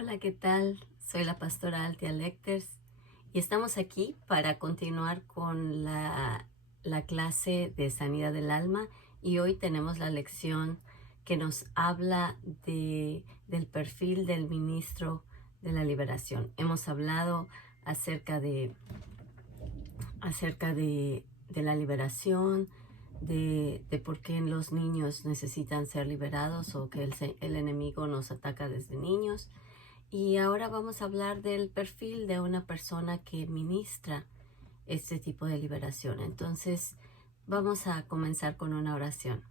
Hola, ¿qué tal? Soy la pastora Altia Lecters y estamos aquí para continuar con la clase de sanidad del alma, y hoy tenemos la lección que nos habla del perfil del ministro de la liberación. Hemos hablado acerca de la liberación, de por qué los niños necesitan ser liberados o que el enemigo nos ataca desde niños. Y ahora vamos a hablar del perfil de una persona que ministra este tipo de liberación. Entonces, vamos a comenzar con una oración.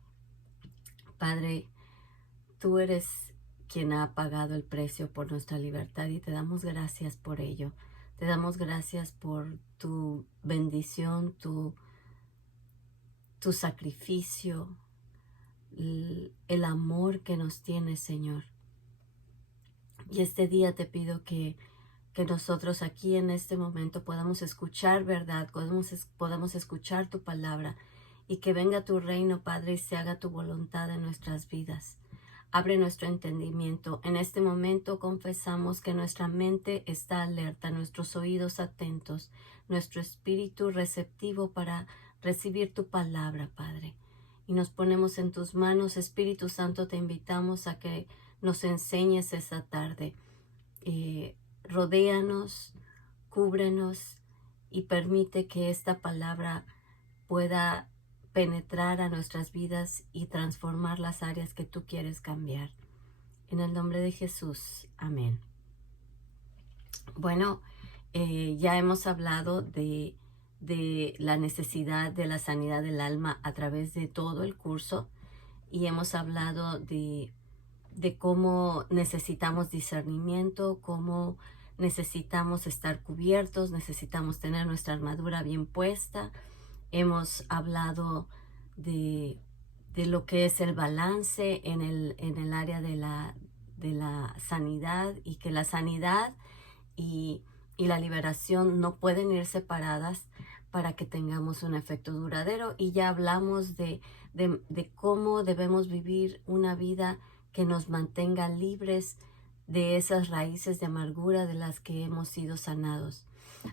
Padre, tú eres quien ha pagado el precio por nuestra libertad y te damos gracias por ello. Te damos gracias por tu bendición, tu sacrificio, el amor que nos tienes, Señor. Y este día te pido que nosotros aquí en este momento podamos escuchar verdad, podamos escuchar tu palabra, y que venga tu reino, Padre, y se haga tu voluntad en nuestras vidas. Abre nuestro entendimiento. En este momento confesamos que nuestra mente está alerta, nuestros oídos atentos, nuestro espíritu receptivo para recibir tu palabra, Padre. Y nos ponemos en tus manos. Espíritu Santo, te invitamos a que nos enseñes esa tarde. Rodéanos, cúbrenos y permite que esta palabra pueda penetrar a nuestras vidas y transformar las áreas que tú quieres cambiar. En el nombre de Jesús, amén. Bueno, ya hemos hablado de la necesidad de la sanidad del alma a través de todo el curso, y hemos hablado de cómo necesitamos discernimiento, cómo necesitamos estar cubiertos, necesitamos tener nuestra armadura bien puesta. Hemos hablado de, lo que es el balance en el área de la sanidad, y que la sanidad y la liberación no pueden ir separadas para que tengamos un efecto duradero. Y ya hablamos de cómo debemos vivir una vida que nos mantenga libres de esas raíces de amargura de las que hemos sido sanados.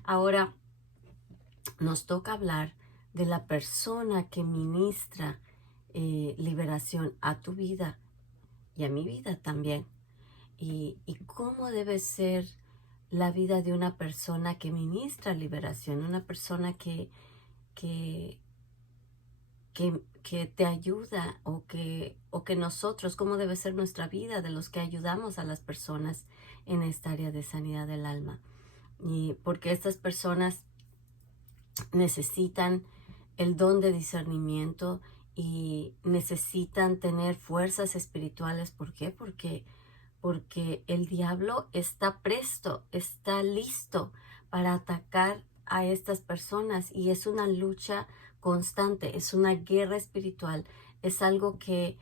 Ahora nos toca hablar de la persona que ministra liberación a tu vida y a mi vida también. Y cómo debe ser la vida de una persona que ministra liberación, una persona que, que te ayuda, o que nosotros, cómo debe ser nuestra vida de los que ayudamos a las personas en esta área de sanidad del alma. Y porque estas personas necesitan el don de discernimiento y necesitan tener fuerzas espirituales. ¿Por qué? Porque el diablo está presto, está listo para atacar a estas personas, y es una lucha constante, es una guerra espiritual, es algo que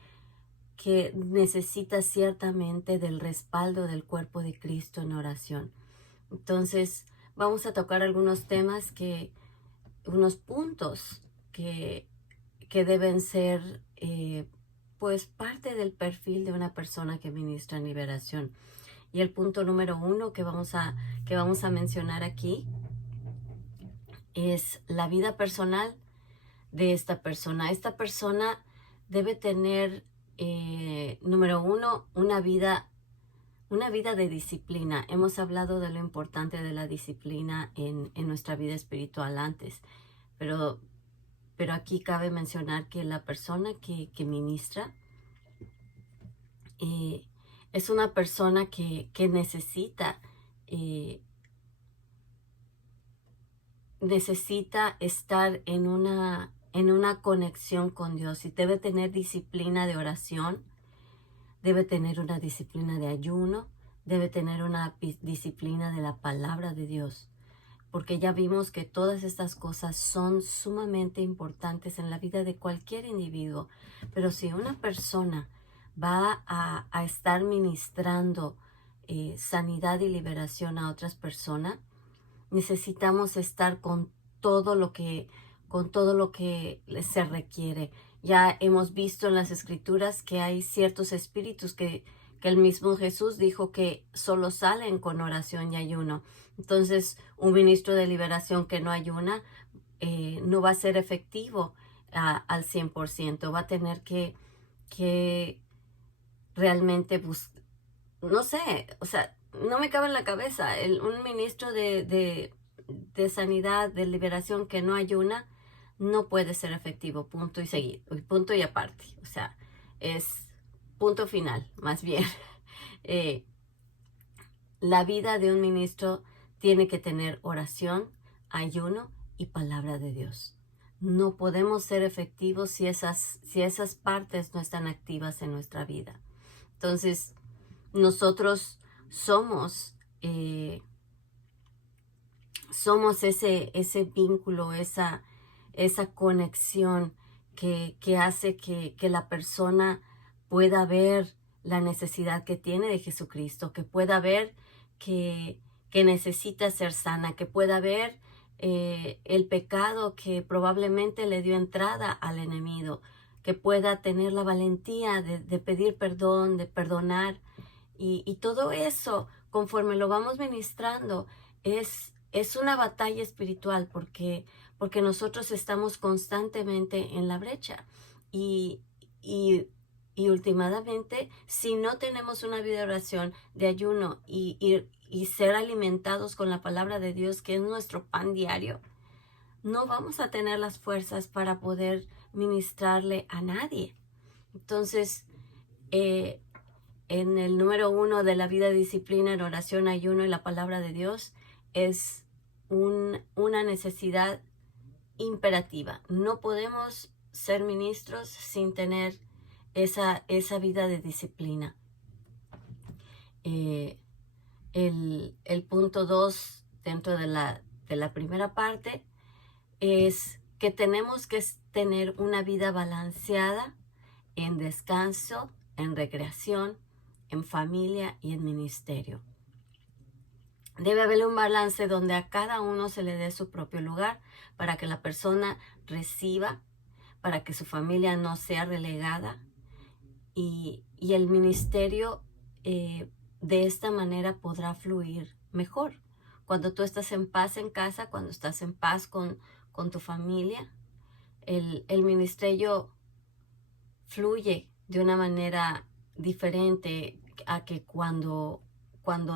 necesita ciertamente del respaldo del cuerpo de Cristo en oración. Entonces, vamos a tocar algunos temas, unos puntos que deben ser pues parte del perfil de una persona que ministra en liberación. Y el punto número 1 que vamos a mencionar aquí es la vida personal de esta persona. Esta persona debe tener, número 1, una vida de disciplina. Hemos hablado de lo importante de la disciplina en nuestra vida espiritual antes, pero aquí cabe mencionar que la persona que ministra es una persona que necesita estar en una conexión con Dios, y debe tener disciplina de oración, debe tener una disciplina de ayuno, debe tener una disciplina de la palabra de Dios, porque ya vimos que todas estas cosas son sumamente importantes en la vida de cualquier individuo. Pero si una persona va a estar ministrando sanidad y liberación a otras personas, necesitamos estar con todo lo que se requiere. Ya hemos visto en las escrituras que hay ciertos espíritus que que el mismo Jesús dijo que solo salen con oración y ayuno. Entonces, un ministro de liberación que no ayuna no va a ser efectivo al 100%. Va a tener que realmente no sé, o sea, no me cabe en la cabeza. Un ministro de sanidad, de liberación que no ayuna, no puede ser efectivo, punto y seguido, punto y aparte. O sea, es punto final, más bien. Eh, la vida de un ministro tiene que tener oración, ayuno y palabra de Dios. No podemos ser efectivos si esas partes no están activas en nuestra vida. Entonces, nosotros somos ese vínculo, esa conexión que hace que la persona pueda ver la necesidad que tiene de Jesucristo, que pueda ver que necesita ser sana, que pueda ver el pecado que probablemente le dio entrada al enemigo, que pueda tener la valentía de pedir perdón, de perdonar. Y todo eso, conforme lo vamos ministrando, es una batalla espiritual porque nosotros estamos constantemente en la brecha. Y, y, y últimamente, si no tenemos una vida de oración, de ayuno y ser alimentados con la palabra de Dios, que es nuestro pan diario, no vamos a tener las fuerzas para poder ministrarle a nadie. Entonces, en el número 1 de la vida de disciplina, en oración, ayuno y la palabra de Dios, es una necesidad imperativa. No podemos ser ministros sin tener esa vida de disciplina. El punto 2 dentro de la primera parte es que tenemos que tener una vida balanceada en descanso, en recreación, en familia y en ministerio. Debe haber un balance donde a cada uno se le dé su propio lugar para que la persona reciba, para que su familia no sea relegada y el ministerio de esta manera podrá fluir mejor. Cuando tú estás en paz en casa, cuando estás en paz con tu familia, el ministerio fluye de una manera diferente a que cuando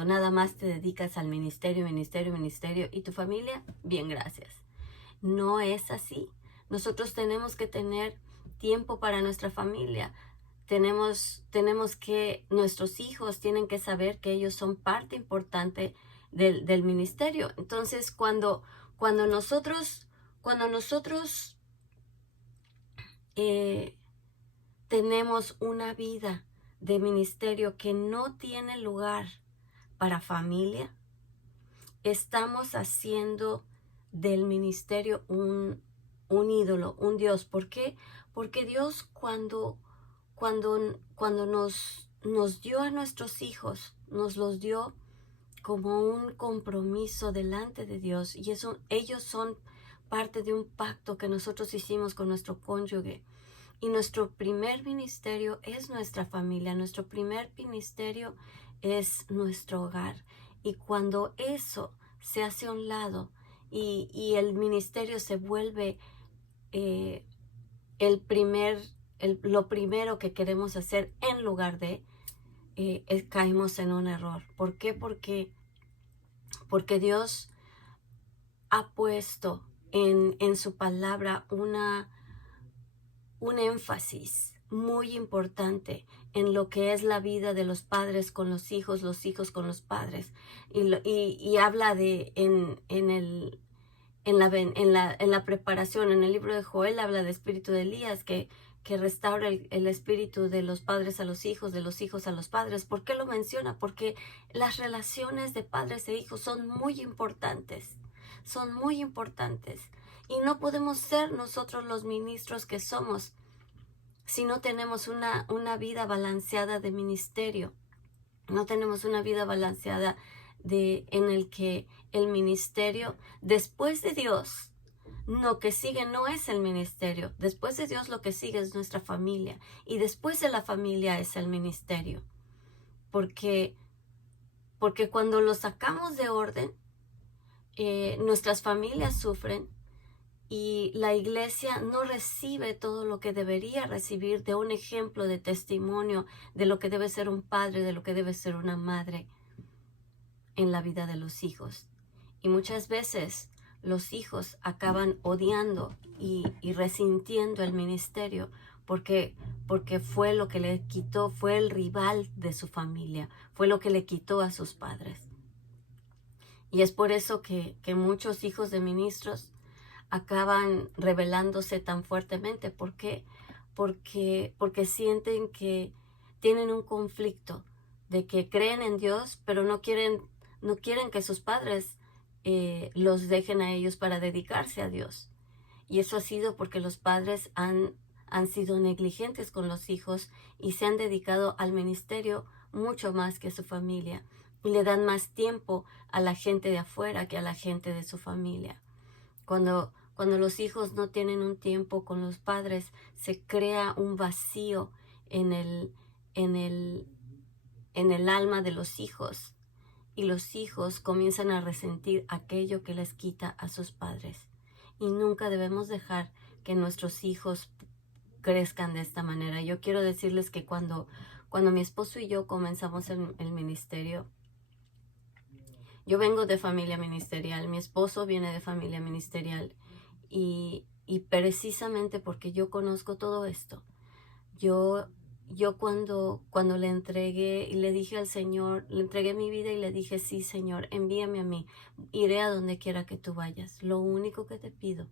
nada más te dedicas al ministerio y tu familia, bien, gracias. No es así. Nosotros tenemos que tener tiempo para nuestra familia. Tenemos que, nuestros hijos tienen que saber que ellos son parte importante del ministerio. Entonces, cuando nosotros tenemos una vida de ministerio que no tiene lugar para familia, estamos haciendo del ministerio un ídolo, un Dios. ¿Por qué? Porque Dios cuando nos dio a nuestros hijos, nos los dio como un compromiso delante de Dios, y ellos son parte de un pacto que nosotros hicimos con nuestro cónyuge. Y nuestro primer ministerio es nuestra familia, nuestro primer ministerio es nuestro hogar. Y cuando eso se hace a un lado y el ministerio se vuelve lo primero que queremos hacer en lugar de, caemos en un error. ¿Por qué? Porque Dios ha puesto en su palabra un énfasis muy importante en lo que es la vida de los padres con los hijos con los padres, y habla en la preparación. En el libro de Joel habla del espíritu de Elías que restaura el espíritu de los padres a los hijos, de los hijos a los padres. ¿Por qué lo menciona? Porque las relaciones de padres e hijos son muy importantes, y no podemos ser nosotros los ministros que somos si no tenemos una vida balanceada de ministerio. No tenemos una vida balanceada en el que el ministerio, después de Dios, lo que sigue no es el ministerio. Después de Dios lo que sigue es nuestra familia. Y después de la familia es el ministerio. porque, porque cuando los sacamos de orden, nuestras familias sufren y la iglesia no recibe todo lo que debería recibir de un ejemplo de testimonio de lo que debe ser un padre, de lo que debe ser una madre en la vida de los hijos. Y muchas veces los hijos acaban odiando y resintiendo el ministerio porque fue lo que le quitó, fue el rival de su familia, fue lo que le quitó a sus padres. Y es por eso que muchos hijos de ministros acaban rebelándose tan fuertemente. ¿Por qué? Porque sienten que tienen un conflicto de que creen en Dios, pero no quieren que sus padres los dejen a ellos para dedicarse a Dios. Y eso ha sido porque los padres han sido negligentes con los hijos y se han dedicado al ministerio mucho más que a su familia. Y le dan más tiempo a la gente de afuera que a la gente de su familia. Cuando los hijos no tienen un tiempo con los padres, se crea un vacío en el alma de los hijos. Y los hijos comienzan a resentir aquello que les quita a sus padres. Y nunca debemos dejar que nuestros hijos crezcan de esta manera. Yo quiero decirles que cuando mi esposo y yo comenzamos el ministerio, yo vengo de familia ministerial, mi esposo viene de familia ministerial y precisamente porque yo conozco todo esto, yo cuando le entregué y le dije al Señor, le entregué mi vida y le dije, sí, Señor, envíame a mí, iré a donde quiera que tú vayas. Lo único que te pido,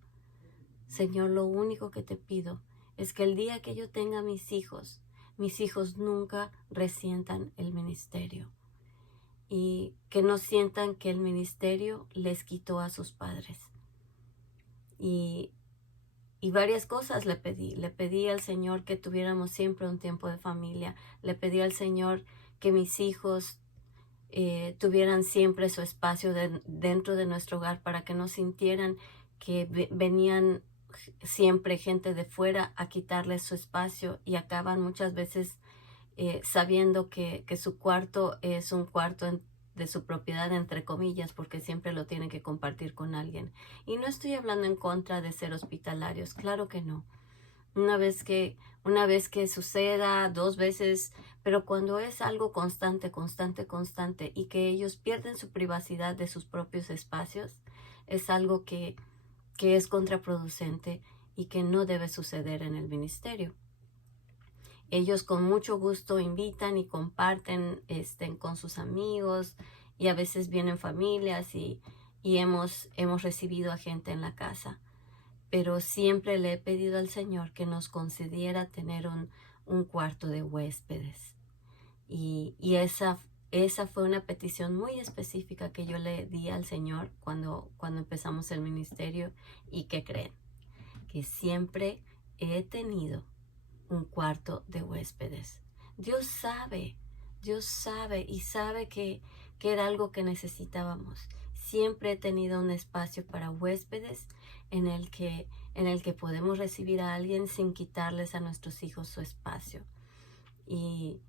Señor, lo único que te pido es que el día que yo tenga mis hijos nunca resientan el ministerio y que no sientan que el ministerio les quitó a sus padres. Y varias cosas le pedí al Señor que tuviéramos siempre un tiempo de familia, le pedí al Señor que mis hijos tuvieran siempre su espacio dentro de nuestro hogar para que no sintieran que venían siempre gente de fuera a quitarles su espacio y acaban muchas veces sabiendo que su cuarto es un cuarto de su propiedad, entre comillas, porque siempre lo tienen que compartir con alguien. Y no estoy hablando en contra de ser hospitalarios, claro que no. Una vez que suceda, 2 veces, pero cuando es algo constante y que ellos pierden su privacidad de sus propios espacios, es algo que es contraproducente y que no debe suceder en el ministerio. Ellos con mucho gusto invitan y comparten con sus amigos y a veces vienen familias y hemos recibido a gente en la casa. Pero siempre le he pedido al Señor que nos concediera tener un cuarto de huéspedes. Y esa fue una petición muy específica que yo le di al Señor cuando empezamos el ministerio. ¿Y qué creen? Que siempre he tenido un cuarto de huéspedes. Dios sabe y sabe que era algo que necesitábamos. Siempre he tenido un espacio para huéspedes en el que podemos recibir a alguien sin quitarles a nuestros hijos su espacio. Y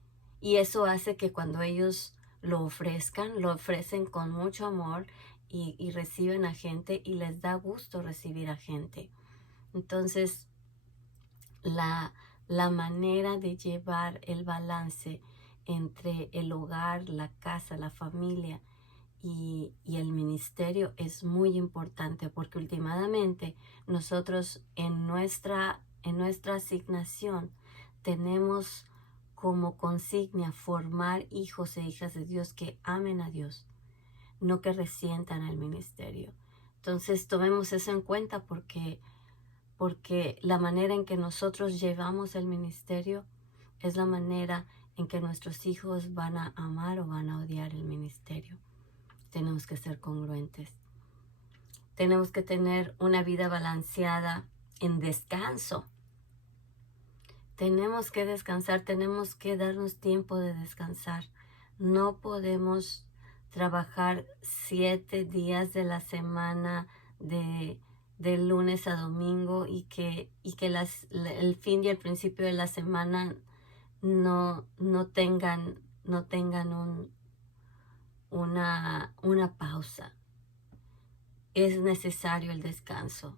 eso hace que cuando ellos lo ofrecen con mucho amor y reciben a gente y les da gusto recibir a gente. Entonces, la manera de llevar el balance entre el hogar, la casa, la familia y el ministerio es muy importante, porque últimamente nosotros en nuestra asignación tenemos como consigna formar hijos e hijas de Dios que amen a Dios, no que resientan al ministerio. Entonces tomemos eso en cuenta porque la manera en que nosotros llevamos el ministerio es la manera en que nuestros hijos van a amar o van a odiar el ministerio. Tenemos que ser congruentes. Tenemos que tener una vida balanceada en descanso. Tenemos que descansar, tenemos que darnos tiempo de descansar. No podemos trabajar 7 días de la semana de lunes a domingo y que el fin y el principio de la semana no no tengan una pausa. Es necesario el descanso.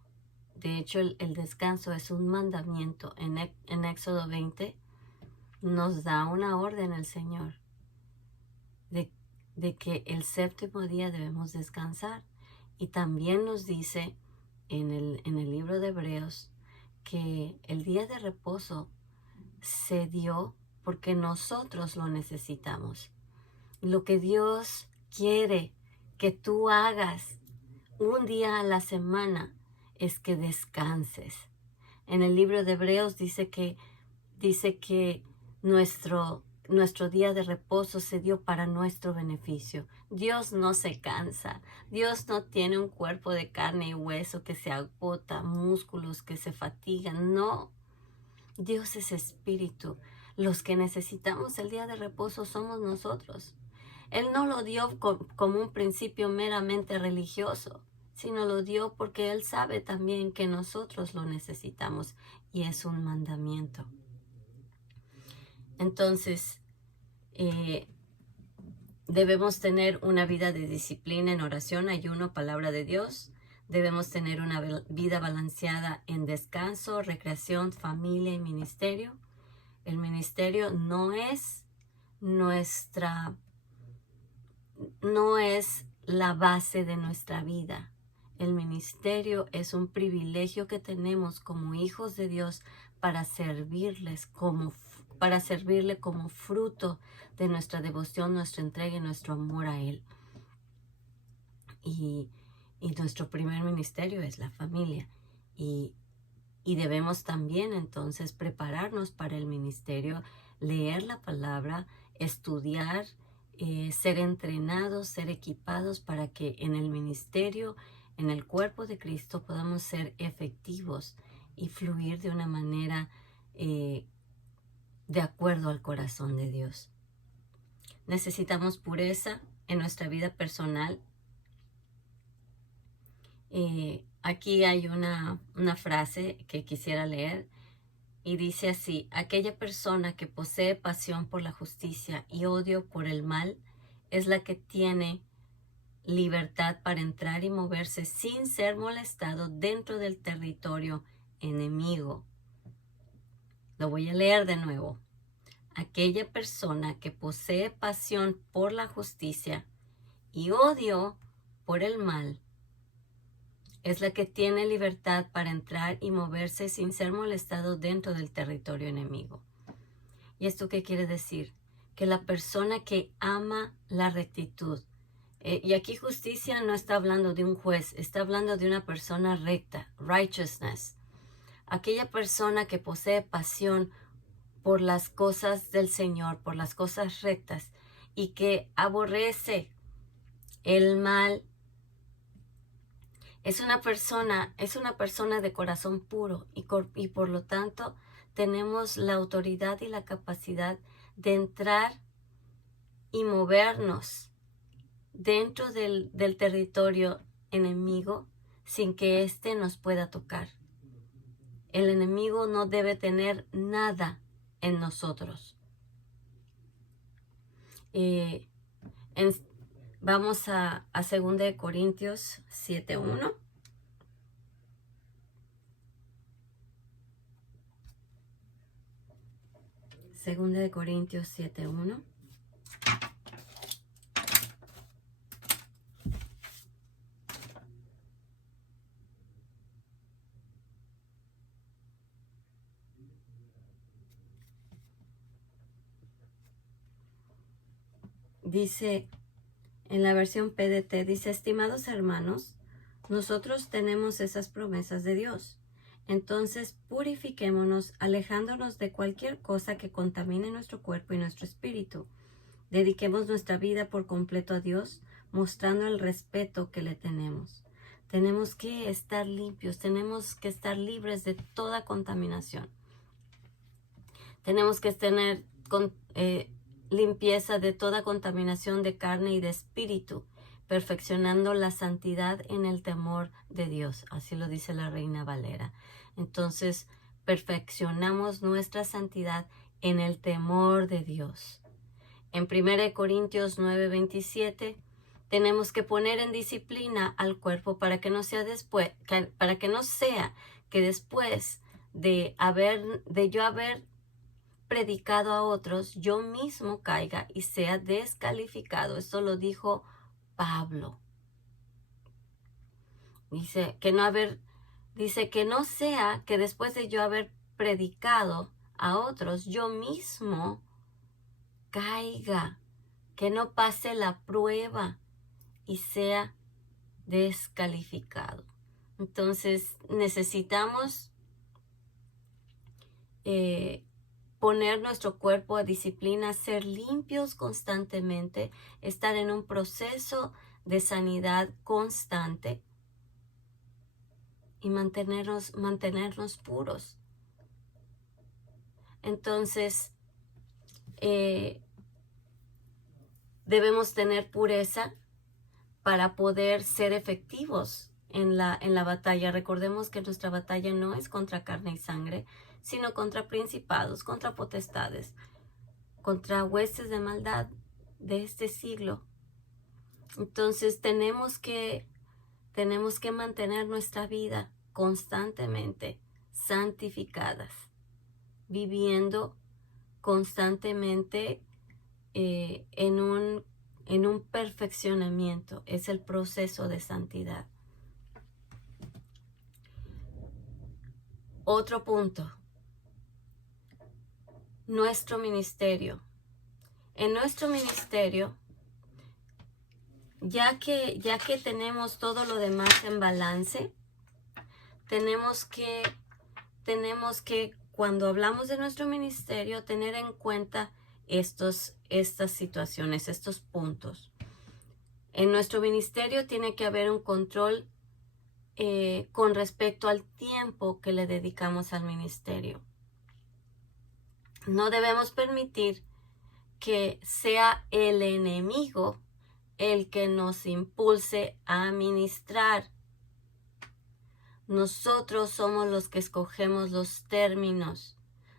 De hecho, el descanso es un mandamiento. En Éxodo 20 nos da una orden el Señor de que el séptimo día debemos descansar. Y también nos dice en el libro de Hebreos que el día de reposo se dio porque nosotros lo necesitamos. Lo que Dios quiere que tú hagas un día a la semana es que descanses. En el libro de Hebreos dice que nuestro día de reposo se dio para nuestro beneficio. Dios no se cansa. Dios no tiene un cuerpo de carne y hueso que se agota, músculos que se fatigan. No. Dios es espíritu. Los que necesitamos el día de reposo somos nosotros. Él no lo dio como un principio meramente religioso, sino lo dio porque Él sabe también que nosotros lo necesitamos y es un mandamiento. Entonces, debemos tener una vida de disciplina en oración, ayuno, palabra de Dios. Debemos tener una vida balanceada en descanso, recreación, familia y ministerio. El ministerio no es la base de nuestra vida. El ministerio es un privilegio que tenemos como hijos de Dios para servirle como fruto de nuestra devoción, nuestra entrega y nuestro amor a Él. Y nuestro primer ministerio es la familia. Y debemos también entonces prepararnos para el ministerio, leer la palabra, estudiar, ser entrenados, ser equipados para que en el ministerio, en el cuerpo de Cristo, podamos ser efectivos y fluir de una manera de acuerdo al corazón de Dios. Necesitamos pureza en nuestra vida personal. Aquí hay una frase que quisiera leer y dice así: aquella persona que posee pasión por la justicia y odio por el mal es la que tiene libertad para entrar y moverse sin ser molestado dentro del territorio enemigo. Lo voy a leer de nuevo. Aquella persona que posee pasión por la justicia y odio por el mal es la que tiene libertad para entrar y moverse sin ser molestado dentro del territorio enemigo. ¿Y esto qué quiere decir? Que la persona que ama la rectitud, y aquí justicia no está hablando de un juez, está hablando de una persona recta, righteousness. Aquella persona que posee pasión por las cosas del Señor, por las cosas rectas, y que aborrece el mal, es una persona de corazón puro y por lo tanto tenemos la autoridad y la capacidad de entrar y movernos dentro del territorio enemigo sin que éste nos pueda tocar. El enemigo no debe tener nada en nosotros. Vamos a 2 Corintios 7:1. Segunda de Corintios 7:1. Dice, en la versión PDT, dice: estimados hermanos, nosotros tenemos esas promesas de Dios. Entonces purifiquémonos, alejándonos de cualquier cosa que contamine nuestro cuerpo y nuestro espíritu. Dediquemos nuestra vida por completo a Dios, mostrando el respeto que le tenemos. Tenemos que estar limpios, tenemos que estar libres de toda contaminación. Tenemos que tener limpieza de toda contaminación de carne y de espíritu, perfeccionando la santidad en el temor de Dios. Así lo dice la Reina Valera. Entonces, perfeccionamos nuestra santidad en el temor de Dios. en 1 Corintios 9:27, tenemos que poner en disciplina al cuerpo para que no sea que después de yo haber predicado a otros, yo mismo caiga y sea descalificado. Esto lo dijo Pablo. Dice que no sea que después de yo haber predicado a otros, yo mismo caiga, que no pase la prueba y sea descalificado. Entonces necesitamos poner nuestro cuerpo a disciplina, ser limpios constantemente, estar en un proceso de sanidad constante y mantenernos puros. Entonces, debemos tener pureza para poder ser efectivos en la batalla. Recordemos que nuestra batalla no es contra carne y sangre, sino contra principados, contra potestades, contra huestes de maldad de este siglo. Entonces tenemos que mantener nuestra vida constantemente santificadas, viviendo constantemente en un perfeccionamiento. Es el proceso de santidad. Otro punto, nuestro ministerio. En nuestro ministerio, ya que tenemos todo lo demás en balance, tenemos que cuando hablamos de nuestro ministerio, tener en cuenta estas situaciones, estos puntos. En nuestro ministerio tiene que haber un control con respecto al tiempo que le dedicamos al ministerio. No debemos permitir que sea el enemigo el que nos impulse a ministrar. Nosotros somos los que escogemos los términos.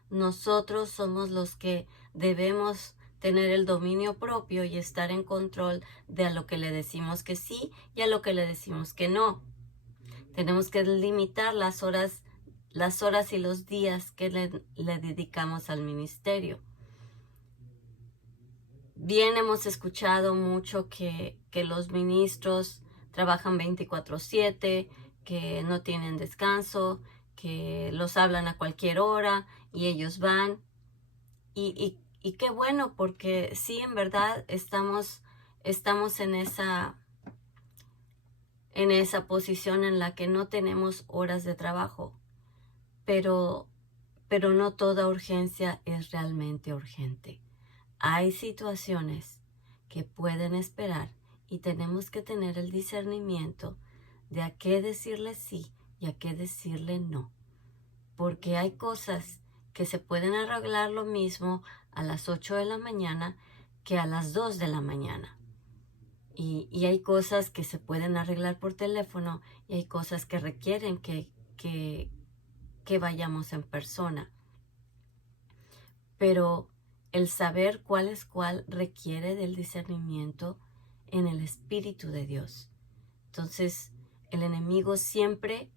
Nosotros somos los que debemos tener el dominio propio y estar en control de a lo que le decimos que sí y a lo que le decimos que no. Tenemos que limitar las horas y los días que le dedicamos al ministerio. Bien hemos escuchado mucho que los ministros trabajan 24/7, que no tienen descanso, que los hablan a cualquier hora y ellos van. Y qué bueno, porque sí, en verdad estamos en esa posición en la que no tenemos horas de trabajo, pero no toda urgencia es realmente urgente. Hay situaciones que pueden esperar y tenemos que tener el discernimiento de a qué decirle sí y a qué decirle no, porque hay cosas que se pueden arreglar lo mismo a las 8 de la mañana que a las 2 de la mañana. Y hay cosas que se pueden arreglar por teléfono y hay cosas que requieren que vayamos en persona. Pero el saber cuál es cuál requiere del discernimiento en el Espíritu de Dios. Entonces, el enemigo siempre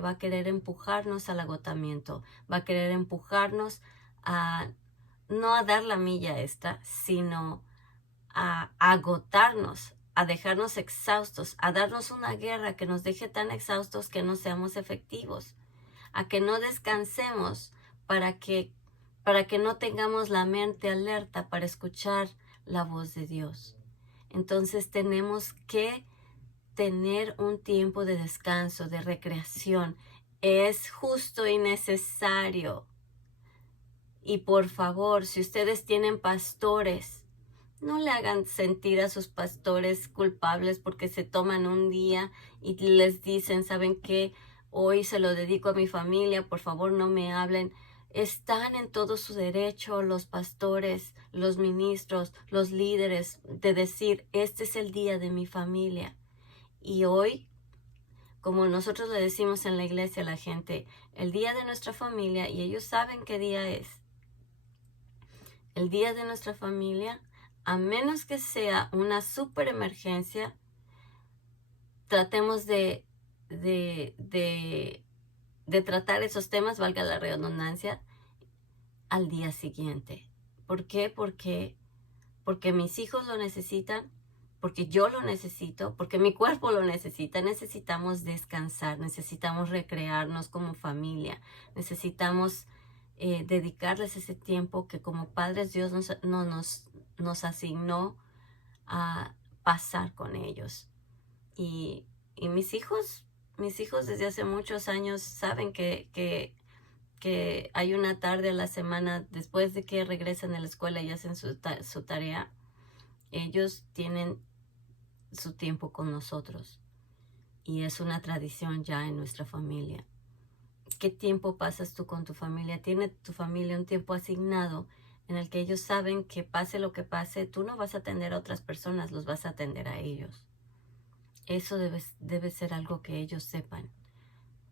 va a querer empujarnos al agotamiento, va a querer empujarnos no a dar la milla extra, sino a agotarnos, a dejarnos exhaustos, a darnos una guerra que nos deje tan exhaustos que no seamos efectivos, a que no descansemos para que no tengamos la mente alerta para escuchar la voz de Dios. Entonces tenemos que tener un tiempo de descanso, de recreación. Es justo y necesario. Y por favor, si ustedes tienen pastores, no le hagan sentir a sus pastores culpables porque se toman un día y les dicen, ¿saben qué? Hoy se lo dedico a mi familia, por favor no me hablen. Están en todo su derecho los pastores, los ministros, los líderes de decir, este es el día de mi familia. Y hoy, como nosotros le decimos en la iglesia a la gente, el día de nuestra familia, y ellos saben qué día es. El día de nuestra familia a menos que sea una super emergencia, tratemos de tratar esos temas, valga la redundancia, al día siguiente. ¿Por qué? Porque mis hijos lo necesitan, porque yo lo necesito, porque mi cuerpo lo necesita. Necesitamos descansar, necesitamos recrearnos como familia, necesitamos dedicarles ese tiempo que como padres Dios nos asignó a pasar con ellos. Y mis hijos desde hace muchos años saben que hay una tarde a la semana después de que regresan a la escuela y hacen su tarea. Ellos tienen su tiempo con nosotros y es una tradición ya en nuestra familia. ¿Qué tiempo pasas tú con tu familia? ¿Tiene tu familia un tiempo asignado en el que ellos saben que pase lo que pase, tú no vas a atender a otras personas, los vas a atender a ellos? Eso debe ser algo que ellos sepan.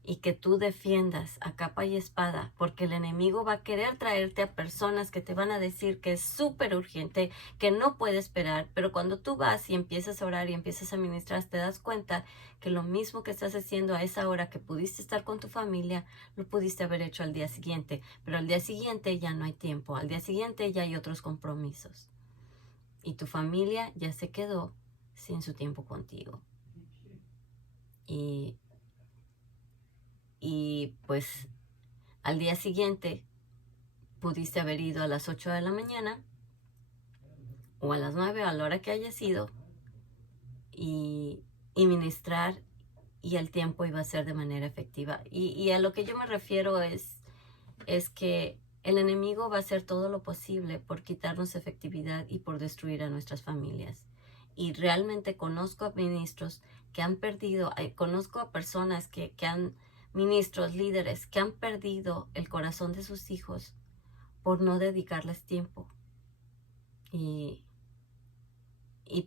Y que tú defiendas a capa y espada, porque el enemigo va a querer traerte a personas que te van a decir que es súper urgente, que no puede esperar, pero cuando tú vas y empiezas a orar y empiezas a ministrar, te das cuenta que lo mismo que estás haciendo a esa hora que pudiste estar con tu familia, lo pudiste haber hecho al día siguiente, pero al día siguiente ya no hay tiempo, al día siguiente ya hay otros compromisos y tu familia ya se quedó sin su tiempo contigo. Y pues al día siguiente pudiste haber ido a las 8 de la mañana o a las 9, a la hora que haya sido, y ministrar, y el tiempo iba a ser de manera efectiva. Y a lo que yo me refiero es que el enemigo va a hacer todo lo posible por quitarnos efectividad y por destruir a nuestras familias. Y realmente conozco a ministros que han perdido, conozco a personas que han, ministros, líderes, que han perdido el corazón de sus hijos por no dedicarles tiempo y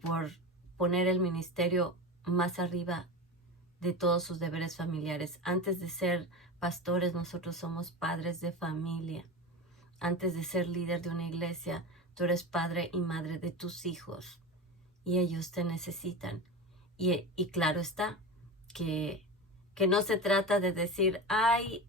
por poner el ministerio más arriba de todos sus deberes familiares. Antes de ser pastores, nosotros somos padres de familia. Antes de ser líder de una iglesia, tú eres padre y madre de tus hijos y ellos te necesitan. Y claro está que no se trata de decir, ay,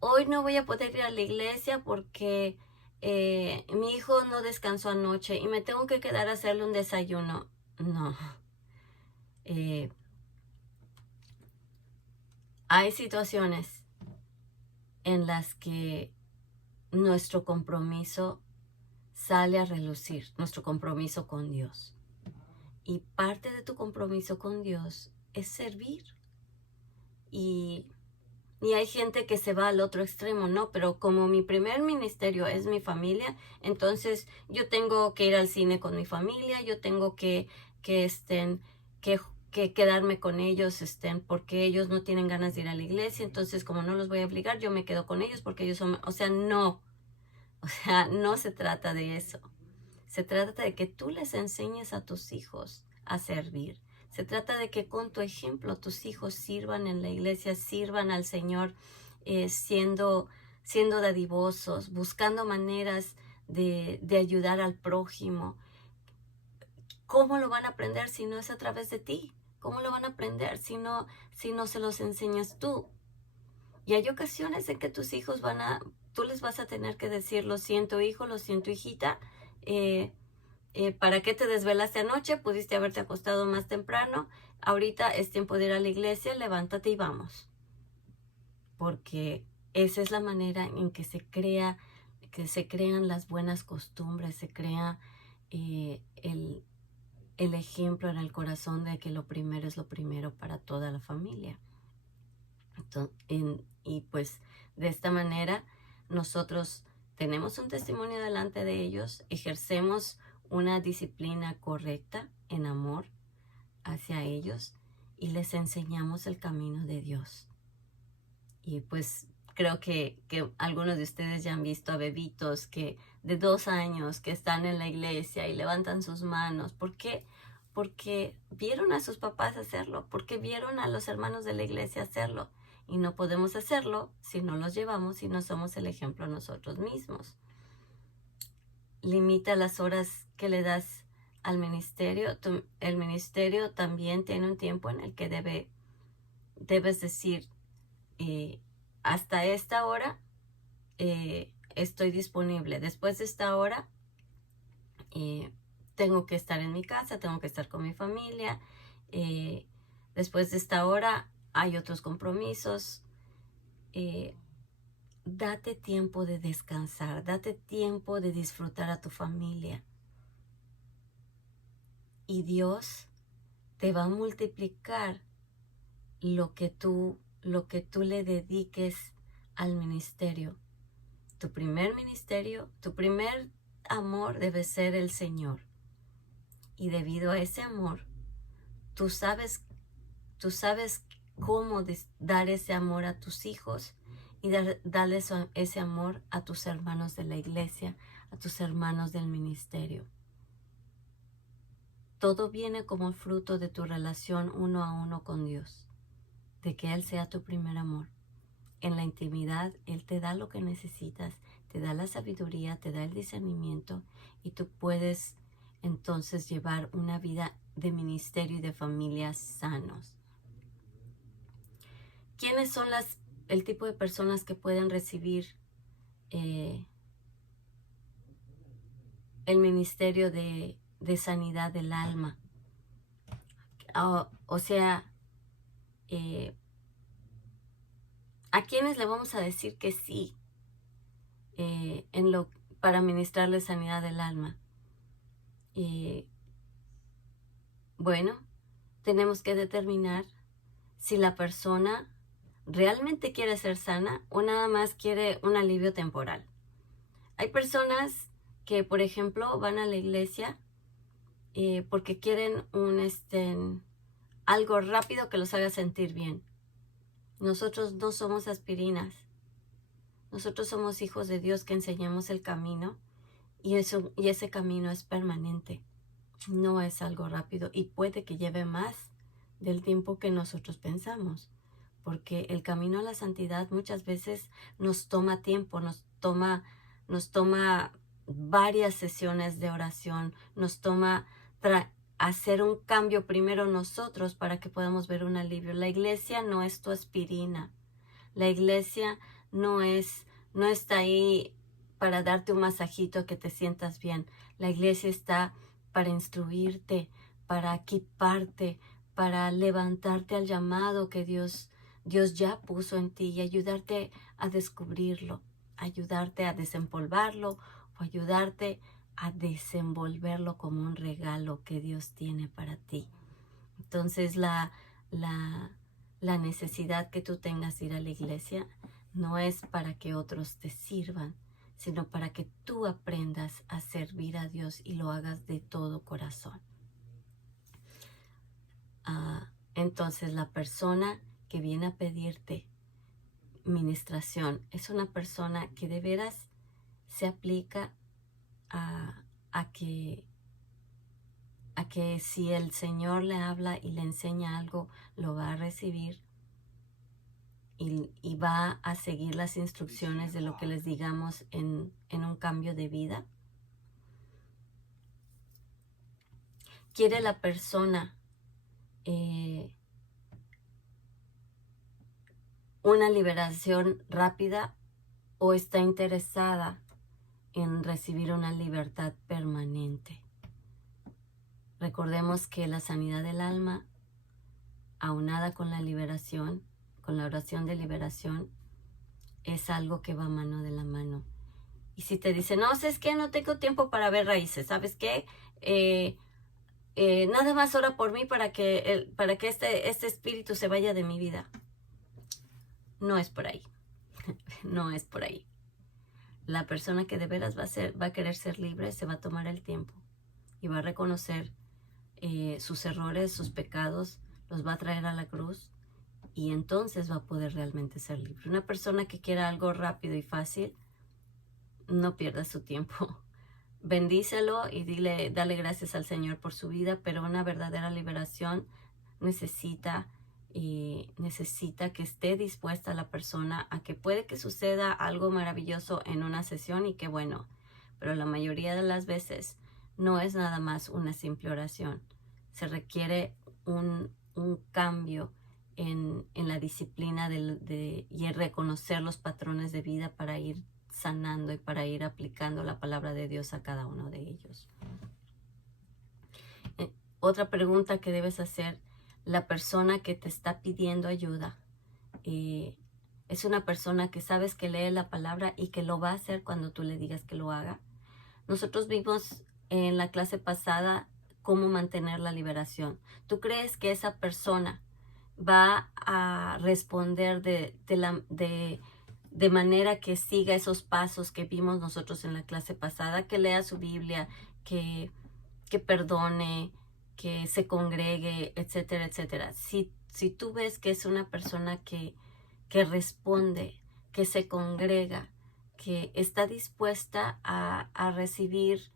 hoy no voy a poder ir a la iglesia porque mi hijo no descansó anoche y me tengo que quedar a hacerle un desayuno. No. Hay situaciones en las que nuestro compromiso sale a relucir, nuestro compromiso con Dios. Y parte de tu compromiso con Dios es servir. Y hay gente que se va al otro extremo, ¿no? Pero como mi primer ministerio es mi familia, entonces yo tengo que ir al cine con mi familia, yo tengo que quedarme con ellos, porque ellos no tienen ganas de ir a la iglesia, entonces como no los voy a obligar, yo me quedo con ellos porque ellos son, no se trata de eso. Se trata de que tú les enseñes a tus hijos a servir. Se trata de que con tu ejemplo tus hijos sirvan en la iglesia, sirvan al Señor, siendo dadivosos, buscando maneras de ayudar al prójimo. ¿Cómo lo van a aprender si no es a través de ti? ¿Cómo lo van a aprender si no se los enseñas tú? Y hay ocasiones en que tus hijos tú les vas a tener que decir, lo siento hijo, lo siento hijita, ¿para qué te desvelaste anoche? Pudiste haberte acostado más temprano. Ahorita es tiempo de ir a la iglesia, levántate y vamos. Porque esa es la manera en que se crean las buenas costumbres, se crea el ejemplo en el corazón de que lo primero es lo primero para toda la familia. Y pues de esta manera nosotros tenemos un testimonio delante de ellos, ejercemos una disciplina correcta en amor hacia ellos y les enseñamos el camino de Dios. Y pues creo que algunos de ustedes ya han visto a bebitos de 2 años que están en la iglesia y levantan sus manos. ¿Por qué? Porque vieron a sus papás hacerlo, porque vieron a los hermanos de la iglesia hacerlo. Y no podemos hacerlo si no los llevamos y no somos el ejemplo nosotros mismos. limita las horas que le das al ministerio. El ministerio también tiene un tiempo en el que debes decir, hasta esta hora estoy disponible. Después de esta hora tengo que estar en mi casa, tengo que estar con mi familia. Después de esta hora hay otros compromisos. Date tiempo de descansar, date tiempo de disfrutar a tu familia. Y Dios te va a multiplicar lo que tú le dediques al ministerio. Tu primer ministerio, tu primer amor debe ser el Señor. Y debido a ese amor, tú sabes cómo dar ese amor a tus hijos y darles ese amor a tus hermanos de la iglesia, a tus hermanos del ministerio. Todo viene como fruto de tu relación uno a uno con Dios, de que Él sea tu primer amor. En la intimidad, Él te da lo que necesitas, te da la sabiduría, te da el discernimiento y tú puedes entonces llevar una vida de ministerio y de familias sanos. ¿Quiénes son el tipo de personas que pueden recibir el ministerio de sanidad del alma? O sea, ¿a quiénes le vamos a decir que sí para ministrarle sanidad del alma? Bueno, tenemos que determinar si la persona realmente quiere ser sana o nada más quiere un alivio temporal. Hay personas que, por ejemplo, van a la iglesia porque quieren algo rápido que los haga sentir bien. Nosotros no somos aspirinas. Nosotros somos hijos de Dios que enseñamos el camino y ese camino es permanente. No es algo rápido y puede que lleve más del tiempo que nosotros pensamos, porque el camino a la santidad muchas veces nos toma tiempo, nos toma varias sesiones de oración, nos toma hacer un cambio primero nosotros para que podamos ver un alivio. La iglesia no es tu aspirina. La iglesia no está ahí para darte un masajito que te sientas bien. La iglesia está para instruirte, para equiparte, para levantarte al llamado que Dios ya puso en ti y ayudarte a descubrirlo, ayudarte a desempolvarlo o ayudarte a desenvolverlo como un regalo que Dios tiene para ti. Entonces la necesidad que tú tengas de ir a la iglesia no es para que otros te sirvan, sino para que tú aprendas a servir a Dios y lo hagas de todo corazón. Entonces la persona que viene a pedirte ministración es una persona que de veras se aplica a que si el Señor le habla y le enseña algo, lo va a recibir y va a seguir las instrucciones de lo que les digamos en un cambio de vida. ¿Quiere la persona una liberación rápida o está interesada en recibir una libertad permanente? Recordemos que la sanidad del alma, aunada con la liberación, con la oración de liberación, es algo que va mano de la mano. Y si te dicen, no, es que no tengo tiempo para ver raíces, ¿sabes qué? Nada más ora por mí para que este espíritu se vaya de mi vida. No es por ahí. No es por ahí. La persona que de veras va a querer ser libre se va a tomar el tiempo y va a reconocer sus errores, sus pecados, los va a traer a la cruz y entonces va a poder realmente ser libre. Una persona que quiera algo rápido y fácil, no pierda su tiempo. Bendícelo y dale gracias al Señor por su vida, pero una verdadera liberación necesita que esté dispuesta la persona a que puede que suceda algo maravilloso en una sesión y que bueno, pero la mayoría de las veces no es nada más una simple oración. Se requiere un cambio en la disciplina y en reconocer los patrones de vida para ir sanando y para ir aplicando la palabra de Dios a cada uno de ellos. Otra pregunta que debes hacer: la persona que te está pidiendo ayuda, ¿es una persona que sabes que lee la palabra y que lo va a hacer cuando tú le digas que lo haga? Nosotros vimos en la clase pasada cómo mantener la liberación. ¿Tú crees que esa persona va a responder de manera que siga esos pasos que vimos nosotros en la clase pasada? Que lea su Biblia, que perdone, que se congregue, etcétera, etcétera. Si tú ves que es una persona que responde, que se congrega, que está dispuesta a recibir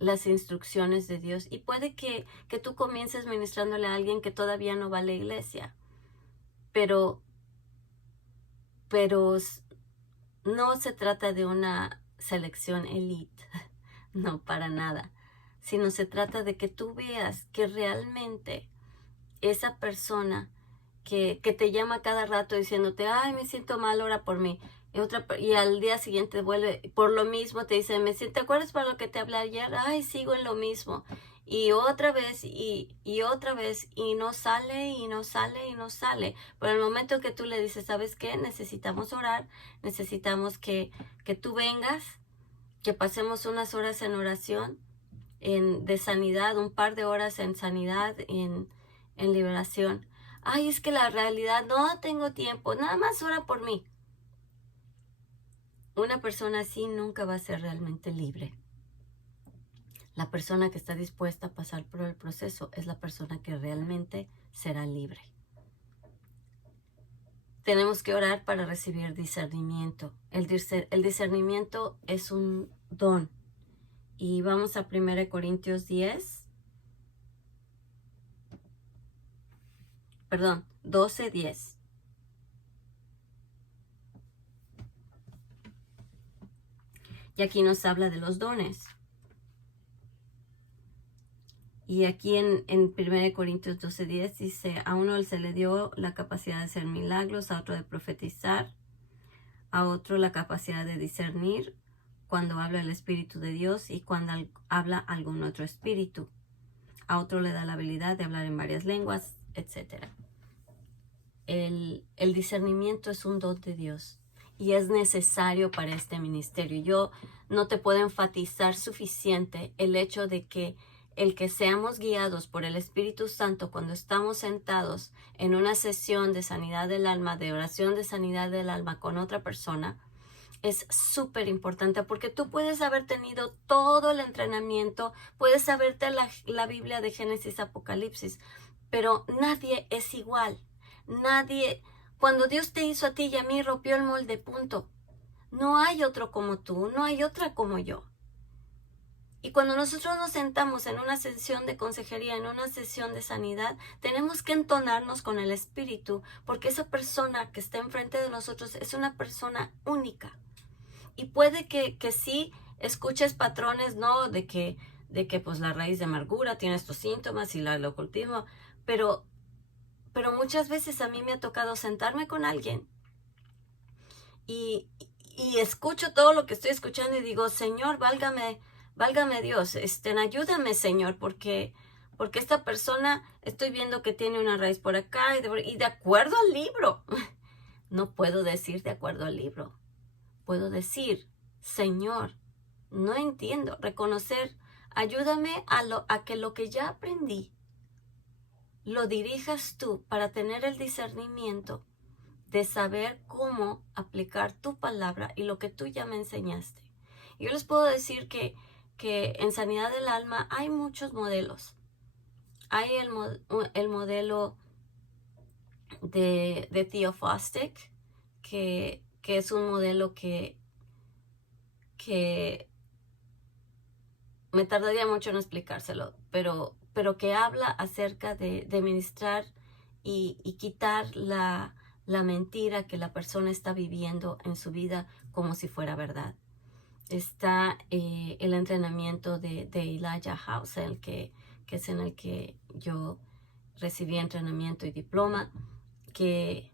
las instrucciones de Dios, y puede que tú comiences ministrándole a alguien que todavía no va a la iglesia, pero no se trata de una selección elite, no, para nada, sino se trata de que tú veas que realmente esa persona que te llama cada rato diciéndote, ay, me siento mal, ora por mí, y al día siguiente vuelve por lo mismo, te dice, ¿te acuerdas para lo que te hablé ayer? Ay, sigo en lo mismo, y otra vez, y otra vez, y no sale, y no sale, y no sale. Pero el momento que tú le dices, ¿sabes qué? Necesitamos orar, necesitamos que tú vengas, que pasemos unas horas en oración, de sanidad, un par de horas en sanidad, en liberación. Ay, es que la realidad, no tengo tiempo, nada más ora por mí. Una persona así nunca va a ser realmente libre. La persona que está dispuesta a pasar por el proceso es la persona que realmente será libre. Tenemos que orar para recibir discernimiento. El discernimiento es un don. Y vamos a 1 Corintios 12:10. Y aquí nos habla de los dones. Y aquí en 1 Corintios 12:10 dice, a uno se le dio la capacidad de hacer milagros, a otro de profetizar, a otro la capacidad de discernir cuando habla el Espíritu de Dios y cuando habla algún otro espíritu. A otro le da la habilidad de hablar en varias lenguas, etc. El discernimiento es un don de Dios y es necesario para este ministerio. Yo no te puedo enfatizar suficiente el hecho de que el que seamos guiados por el Espíritu Santo cuando estamos sentados en una sesión de sanidad del alma, de oración de sanidad del alma con otra persona, es súper importante, porque tú puedes haber tenido todo el entrenamiento, puedes saberte la Biblia de Génesis a Apocalipsis, pero nadie es igual. Nadie, cuando Dios te hizo a ti y a mí, rompió el molde, punto. No hay otro como tú, no hay otra como yo. Y cuando nosotros nos sentamos en una sesión de consejería, en una sesión de sanidad, tenemos que entonarnos con el Espíritu, porque esa persona que está enfrente de nosotros es una persona única. Y puede que sí escuches patrones, ¿no? De que pues la raíz de amargura tiene estos síntomas y el ocultismo, pero muchas veces a mí me ha tocado sentarme con alguien y escucho todo lo que estoy escuchando y digo, Señor, válgame Dios, ayúdame, Señor, porque esta persona estoy viendo que tiene una raíz por acá y de acuerdo al libro. No puedo decir de acuerdo al libro. Puedo decir, Señor, no entiendo, reconocer, ayúdame a que lo que ya aprendí lo dirijas tú para tener el discernimiento de saber cómo aplicar tu palabra y lo que tú ya me enseñaste. Yo les puedo decir que en sanidad del alma hay muchos modelos. Hay el modelo de Theophostic, que es un modelo que me tardaría mucho en explicárselo, pero que habla acerca de ministrar y quitar la mentira que la persona está viviendo en su vida como si fuera verdad. está el entrenamiento de Elijah House, que es en el que yo recibí entrenamiento y diploma, que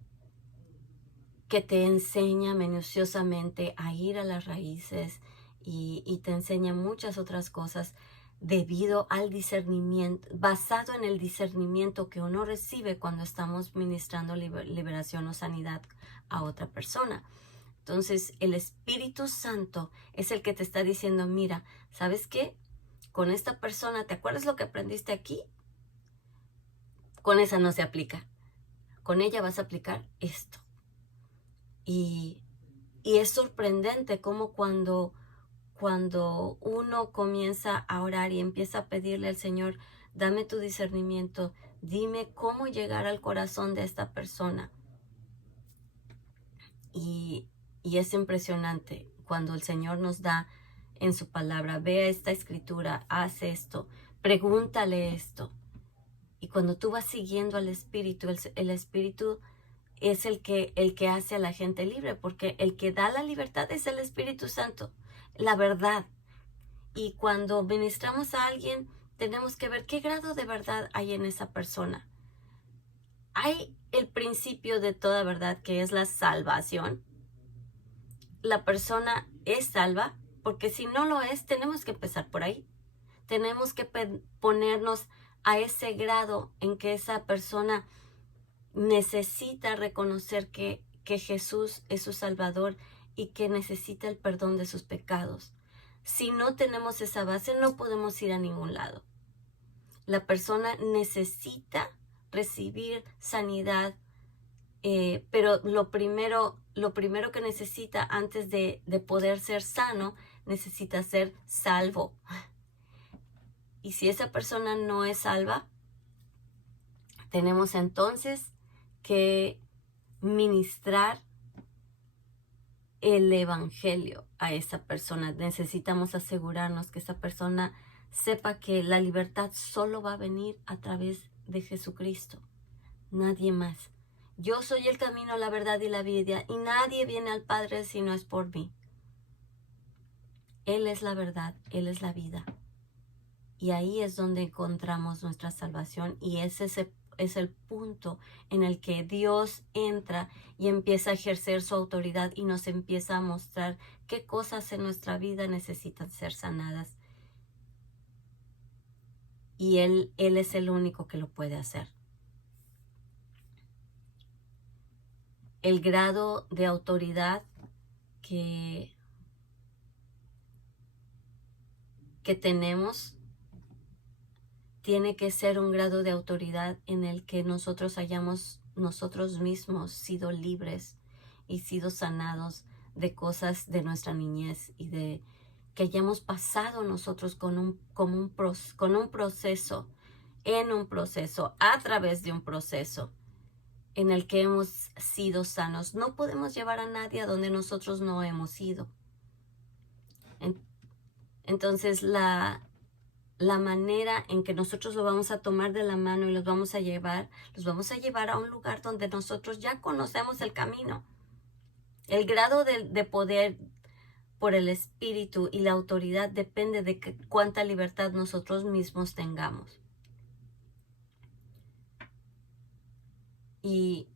te enseña minuciosamente a ir a las raíces y te enseña muchas otras cosas debido al discernimiento, basado en el discernimiento que uno recibe cuando estamos ministrando liberación o sanidad a otra persona. Entonces, el Espíritu Santo es el que te está diciendo, mira, ¿sabes qué? Con esta persona, ¿te acuerdas lo que aprendiste aquí? Con esa no se aplica. Con ella vas a aplicar esto. Y es sorprendente cómo cuando uno comienza a orar y empieza a pedirle al Señor, dame tu discernimiento, dime cómo llegar al corazón de esta persona. Y es impresionante cuando el Señor nos da en su palabra, vea esta escritura, haz esto, pregúntale esto. Y cuando tú vas siguiendo al Espíritu, el Espíritu es el que hace a la gente libre, porque el que da la libertad es el Espíritu Santo, la verdad. Y cuando ministramos a alguien, tenemos que ver qué grado de verdad hay en esa persona. Hay el principio de toda verdad, que es la salvación. La persona es salva, porque si no lo es, tenemos que empezar por ahí. Tenemos que ponernos a ese grado en que esa persona necesita reconocer que Jesús es su Salvador y que necesita el perdón de sus pecados. Si no tenemos esa base, no podemos ir a ningún lado. La persona necesita recibir sanidad, pero lo primero que necesita antes de poder ser sano, necesita ser salvo. Y si esa persona no es salva, tenemos entonces que ministrar el evangelio a esa persona. Necesitamos asegurarnos que esa persona sepa que la libertad solo va a venir a través de Jesucristo, nadie más. Yo soy el camino, la verdad y la vida, y nadie viene al Padre si no es por mí. Él es la verdad, Él es la vida. Y ahí es donde encontramos nuestra salvación, y ese es el punto en el que Dios entra y empieza a ejercer su autoridad y nos empieza a mostrar qué cosas en nuestra vida necesitan ser sanadas. Y Él es el único que lo puede hacer. El grado de autoridad que tenemos tiene que ser un grado de autoridad en el que nosotros hayamos nosotros mismos sido libres y sido sanados de cosas de nuestra niñez, y de que hayamos pasado nosotros con un proceso, a través de un proceso en el que hemos sido sanos. No podemos llevar a nadie a donde nosotros no hemos ido. Entonces la manera en que nosotros lo vamos a tomar de la mano y los vamos a llevar a un lugar donde nosotros ya conocemos el camino. El grado de poder por el Espíritu y la autoridad depende de cuánta libertad nosotros mismos tengamos. Y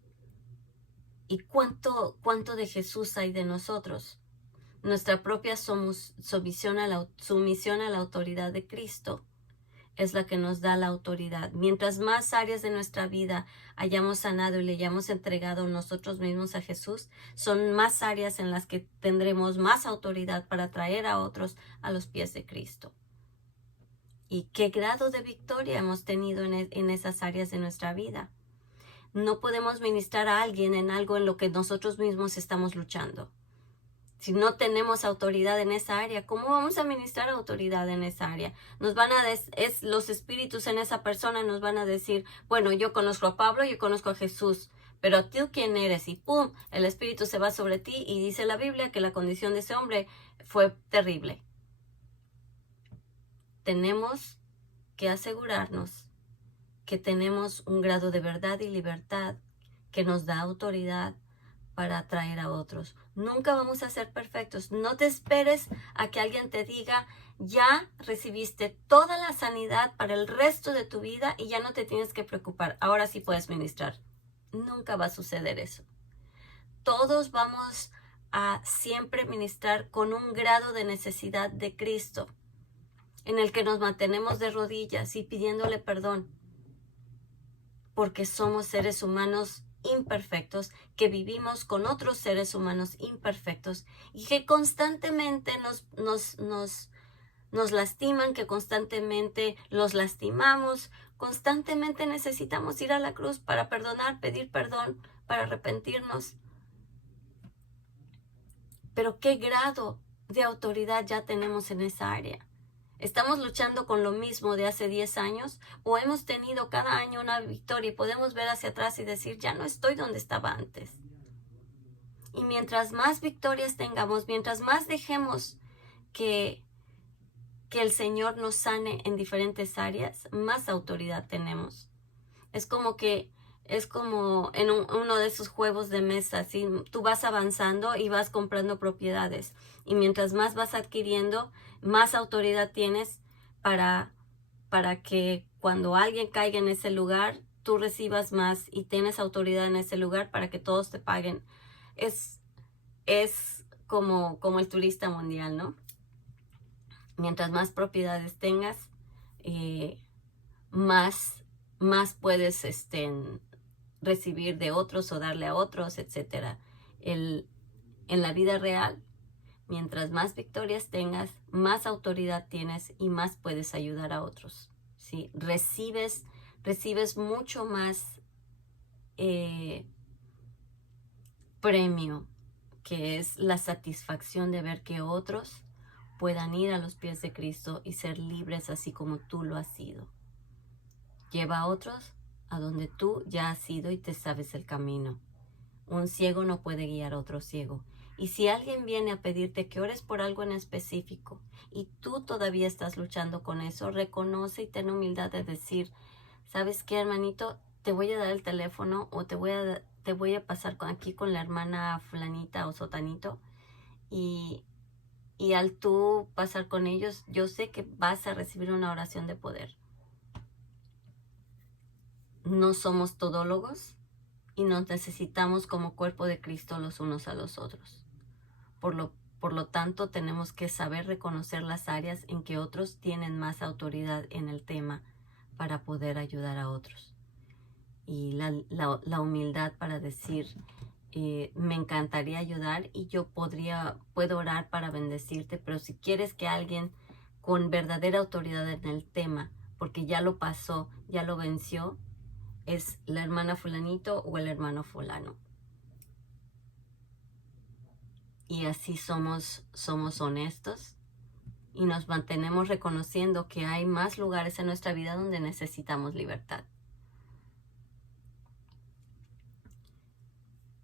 cuánto de Jesús hay de nosotros. Nuestra propia sumisión a la autoridad de Cristo es la que nos da la autoridad. Mientras más áreas de nuestra vida hayamos sanado y le hayamos entregado nosotros mismos a Jesús, son más áreas en las que tendremos más autoridad para traer a otros a los pies de Cristo. ¿Y qué grado de victoria hemos tenido en esas áreas de nuestra vida? No podemos ministrar a alguien en algo en lo que nosotros mismos estamos luchando. Si no tenemos autoridad en esa área, ¿cómo vamos a ministrar autoridad en esa área? Los espíritus en esa persona nos van a decir, bueno, yo conozco a Pablo, yo conozco a Jesús, pero tú quién eres, y pum, el espíritu se va sobre ti, y dice la Biblia que la condición de ese hombre fue terrible. Tenemos que asegurarnos que tenemos un grado de verdad y libertad que nos da autoridad para atraer a otros. Nunca vamos a ser perfectos. No te esperes a que alguien te diga, ya recibiste toda la sanidad para el resto de tu vida y ya no te tienes que preocupar. Ahora sí puedes ministrar. Nunca va a suceder eso. Todos vamos a siempre ministrar con un grado de necesidad de Cristo, en el que nos mantenemos de rodillas y pidiéndole perdón, porque somos seres humanos imperfectos, que vivimos con otros seres humanos imperfectos y que constantemente nos lastiman, que constantemente los lastimamos, constantemente necesitamos ir a la cruz para perdonar, pedir perdón, para arrepentirnos. Pero ¿qué grado de autoridad ya tenemos en esa área? ¿Estamos luchando con lo mismo de hace 10 años? ¿O hemos tenido cada año una victoria y podemos ver hacia atrás y decir, ya no estoy donde estaba antes? Y mientras más victorias tengamos, mientras más dejemos que el Señor nos sane en diferentes áreas, más autoridad tenemos. Es como en uno de esos juegos de mesa, ¿sí? Tú vas avanzando y vas comprando propiedades. Y mientras más vas adquiriendo, más autoridad tienes para que cuando alguien caiga en ese lugar, tú recibas más y tienes autoridad en ese lugar para que todos te paguen. Es como el turista mundial, ¿no? Mientras más propiedades tengas, más puedes recibir de otros o darle a otros, etc. En la vida real, mientras más victorias tengas, más autoridad tienes y más puedes ayudar a otros, ¿sí? Recibes mucho más premio, que es la satisfacción de ver que otros puedan ir a los pies de Cristo y ser libres así como tú lo has sido. Lleva a otros a donde tú ya has ido y te sabes el camino. Un ciego no puede guiar a otro ciego. Y si alguien viene a pedirte que ores por algo en específico y tú todavía estás luchando con eso, reconoce y ten humildad de decir, ¿sabes qué, hermanito? Te voy a dar el teléfono o te voy a pasar aquí con la hermana fulanita o sotanito, y al tú pasar con ellos, yo sé que vas a recibir una oración de poder. No somos todólogos y nos necesitamos como cuerpo de Cristo los unos a los otros. Por lo tanto, tenemos que saber reconocer las áreas en que otros tienen más autoridad en el tema para poder ayudar a otros. Y la humildad para decir, me encantaría ayudar y yo puedo orar para bendecirte, pero si quieres que alguien con verdadera autoridad en el tema, porque ya lo pasó, ya lo venció, es la hermana fulanito o el hermano fulano. Y así somos honestos y nos mantenemos reconociendo que hay más lugares en nuestra vida donde necesitamos libertad.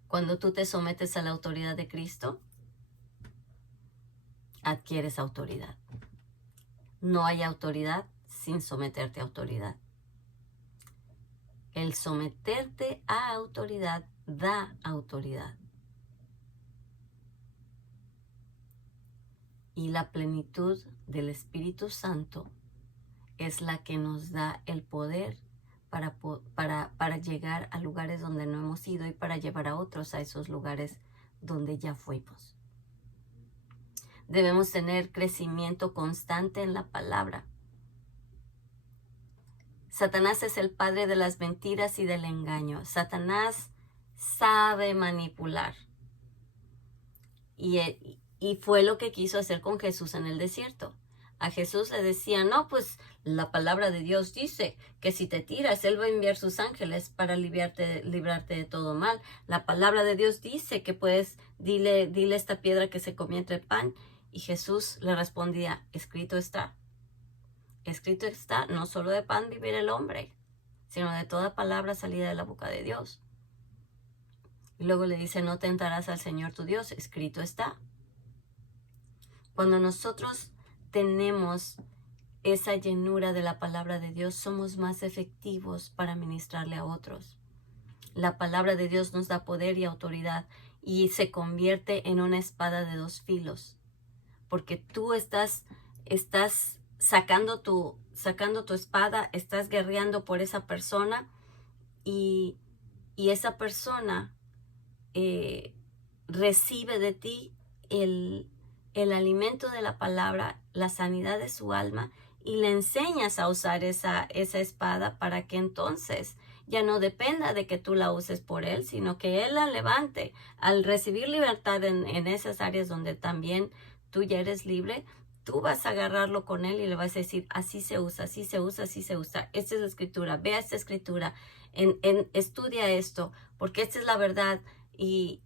Cuando tú te sometes a la autoridad de Cristo, adquieres autoridad. No hay autoridad sin someterte a autoridad. El someterte a autoridad da autoridad. Y la plenitud del Espíritu Santo es la que nos da el poder para llegar a lugares donde no hemos ido y para llevar a otros a esos lugares donde ya fuimos. Debemos tener crecimiento constante en la palabra. Satanás es el padre de las mentiras y del engaño. Satanás sabe manipular. Y fue lo que quiso hacer con Jesús en el desierto. A Jesús le decía, no, pues la palabra de Dios dice que si te tiras, Él va a enviar sus ángeles para librarte de todo mal. La palabra de Dios dice que puedes, dile a esta piedra que se convierta en pan. Y Jesús le respondía, escrito está. Escrito está, no solo de pan vivirá el hombre, sino de toda palabra salida de la boca de Dios. Y luego le dice, no tentarás al Señor tu Dios, escrito está. Cuando nosotros tenemos esa llenura de la palabra de Dios, somos más efectivos para ministrarle a otros. La palabra de Dios nos da poder y autoridad, y se convierte en una espada de dos filos, porque tú estás sacando tu espada, estás guerreando por esa persona y esa persona recibe de ti el alimento de la palabra, la sanidad de su alma, y le enseñas a usar esa espada para que entonces ya no dependa de que tú la uses por él, sino que él la levante. Al recibir libertad en esas áreas donde también tú ya eres libre, tú vas a agarrarlo con él y le vas a decir, así se usa, así se usa, así se usa. Esta es la escritura, vea esta escritura, estudia esto, porque esta es la verdad. Y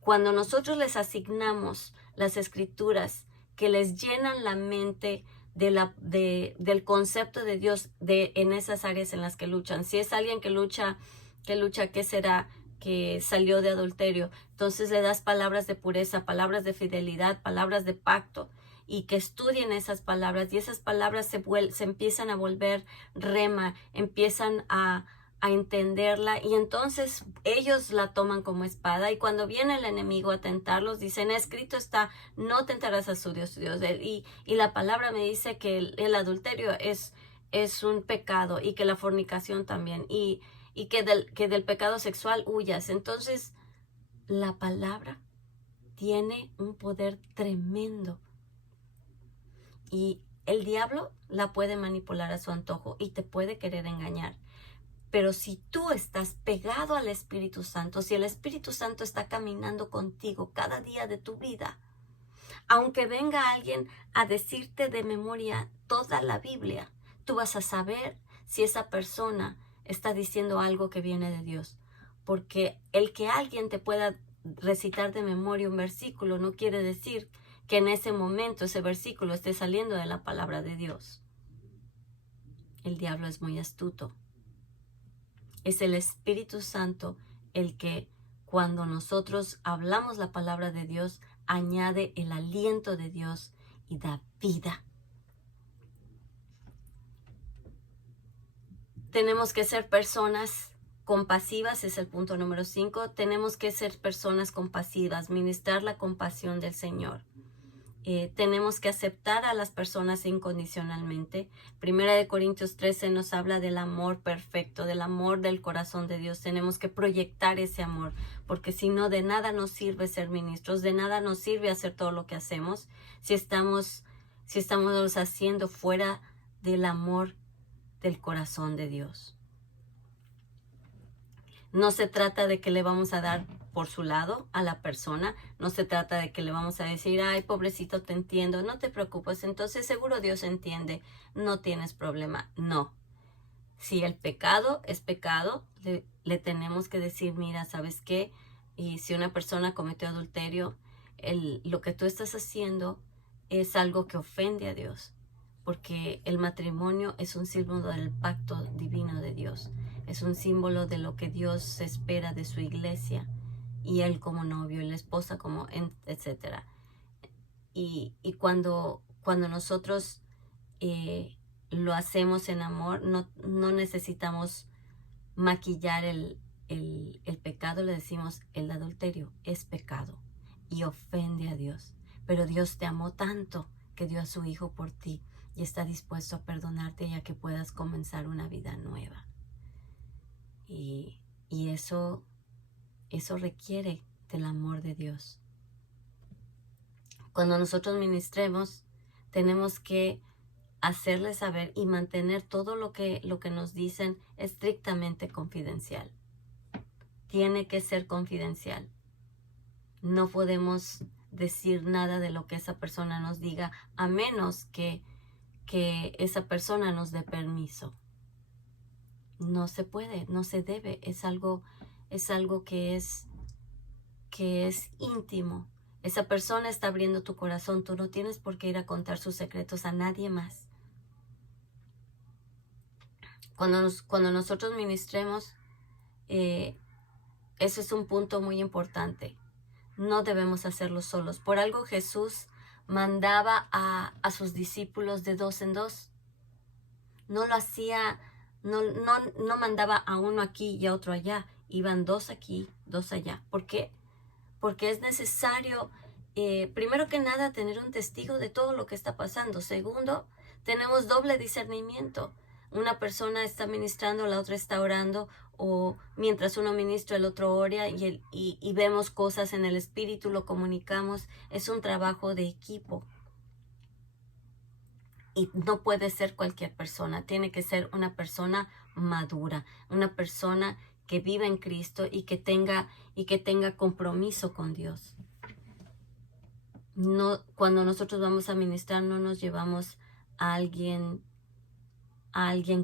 cuando nosotros les asignamos las escrituras que les llenan la mente del concepto de Dios en esas áreas en las que luchan. Si es alguien que lucha, ¿qué será? Que salió de adulterio. Entonces le das palabras de pureza, palabras de fidelidad, palabras de pacto, y que estudien esas palabras, y esas palabras se empiezan a volver rema, empiezan a entenderla, y entonces ellos la toman como espada, y cuando viene el enemigo a tentarlos, dicen, escrito está, no tentarás a su Dios, y la palabra me dice que el adulterio es un pecado, y que la fornicación también, y que del pecado sexual huyas. Entonces la palabra tiene un poder tremendo, y el diablo la puede manipular a su antojo y te puede querer engañar. Pero si tú estás pegado al Espíritu Santo, si el Espíritu Santo está caminando contigo cada día de tu vida, aunque venga alguien a decirte de memoria toda la Biblia, tú vas a saber si esa persona está diciendo algo que viene de Dios. Porque el que alguien te pueda recitar de memoria un versículo no quiere decir que en ese momento ese versículo esté saliendo de la palabra de Dios. El diablo es muy astuto. Es el Espíritu Santo el que, cuando nosotros hablamos la palabra de Dios, añade el aliento de Dios y da vida. Tenemos que ser personas compasivas, es el punto número 5. Tenemos que ser personas compasivas, ministrar la compasión del Señor. Tenemos que aceptar a las personas incondicionalmente. Primera de Corintios 13 nos habla del amor perfecto, del amor del corazón de Dios. Tenemos que proyectar ese amor, porque si no, de nada nos sirve ser ministros, de nada nos sirve hacer todo lo que hacemos si estamos haciendo fuera del amor del corazón de Dios. No se trata de que le vamos a dar por su lado a la persona, no se trata de que le vamos a decir, ay, pobrecito, te entiendo, no te preocupes, entonces seguro Dios entiende, no tienes problema. No. Si el pecado es pecado, le tenemos que decir, mira, ¿sabes qué? Y si una persona cometió adulterio, lo que tú estás haciendo es algo que ofende a Dios, porque el matrimonio es un símbolo del pacto divino de Dios, es un símbolo de lo que Dios espera de su iglesia, y él como novio y la esposa como etcétera. Y cuando nosotros lo hacemos en amor, no necesitamos maquillar el pecado. Le decimos, el adulterio es pecado y ofende a Dios, pero Dios te amó tanto que dio a su hijo por ti y está dispuesto a perdonarte y a que puedas comenzar una vida nueva. Y eso requiere del amor de Dios. Cuando nosotros ministremos, tenemos que hacerles saber y mantener todo lo que nos dicen estrictamente confidencial. Tiene que ser confidencial. No podemos decir nada de lo que esa persona nos diga, a menos que esa persona nos dé permiso. No se puede, no se debe, es algo que es íntimo. Esa persona está abriendo tu corazón, tú no tienes por qué ir a contar sus secretos a nadie más. Cuando nosotros ministremos, ese es un punto muy importante. No debemos hacerlo solos. Por algo Jesús mandaba a sus discípulos de 2 en 2. No lo hacía, no mandaba a uno aquí y a otro allá. Iban 2 aquí, 2 allá. ¿Por qué? porque es necesario, primero que nada, tener un testigo de todo lo que está pasando. Segundo, tenemos doble discernimiento. Una persona está ministrando, la otra está orando, o mientras uno ministra, el otro ora, y vemos cosas en el espíritu, lo comunicamos. Es un trabajo de equipo. Y no puede ser cualquier persona, tiene que ser una persona madura, una persona que viva en Cristo y que tenga compromiso con Dios. No, cuando nosotros vamos a ministrar, no nos llevamos a alguien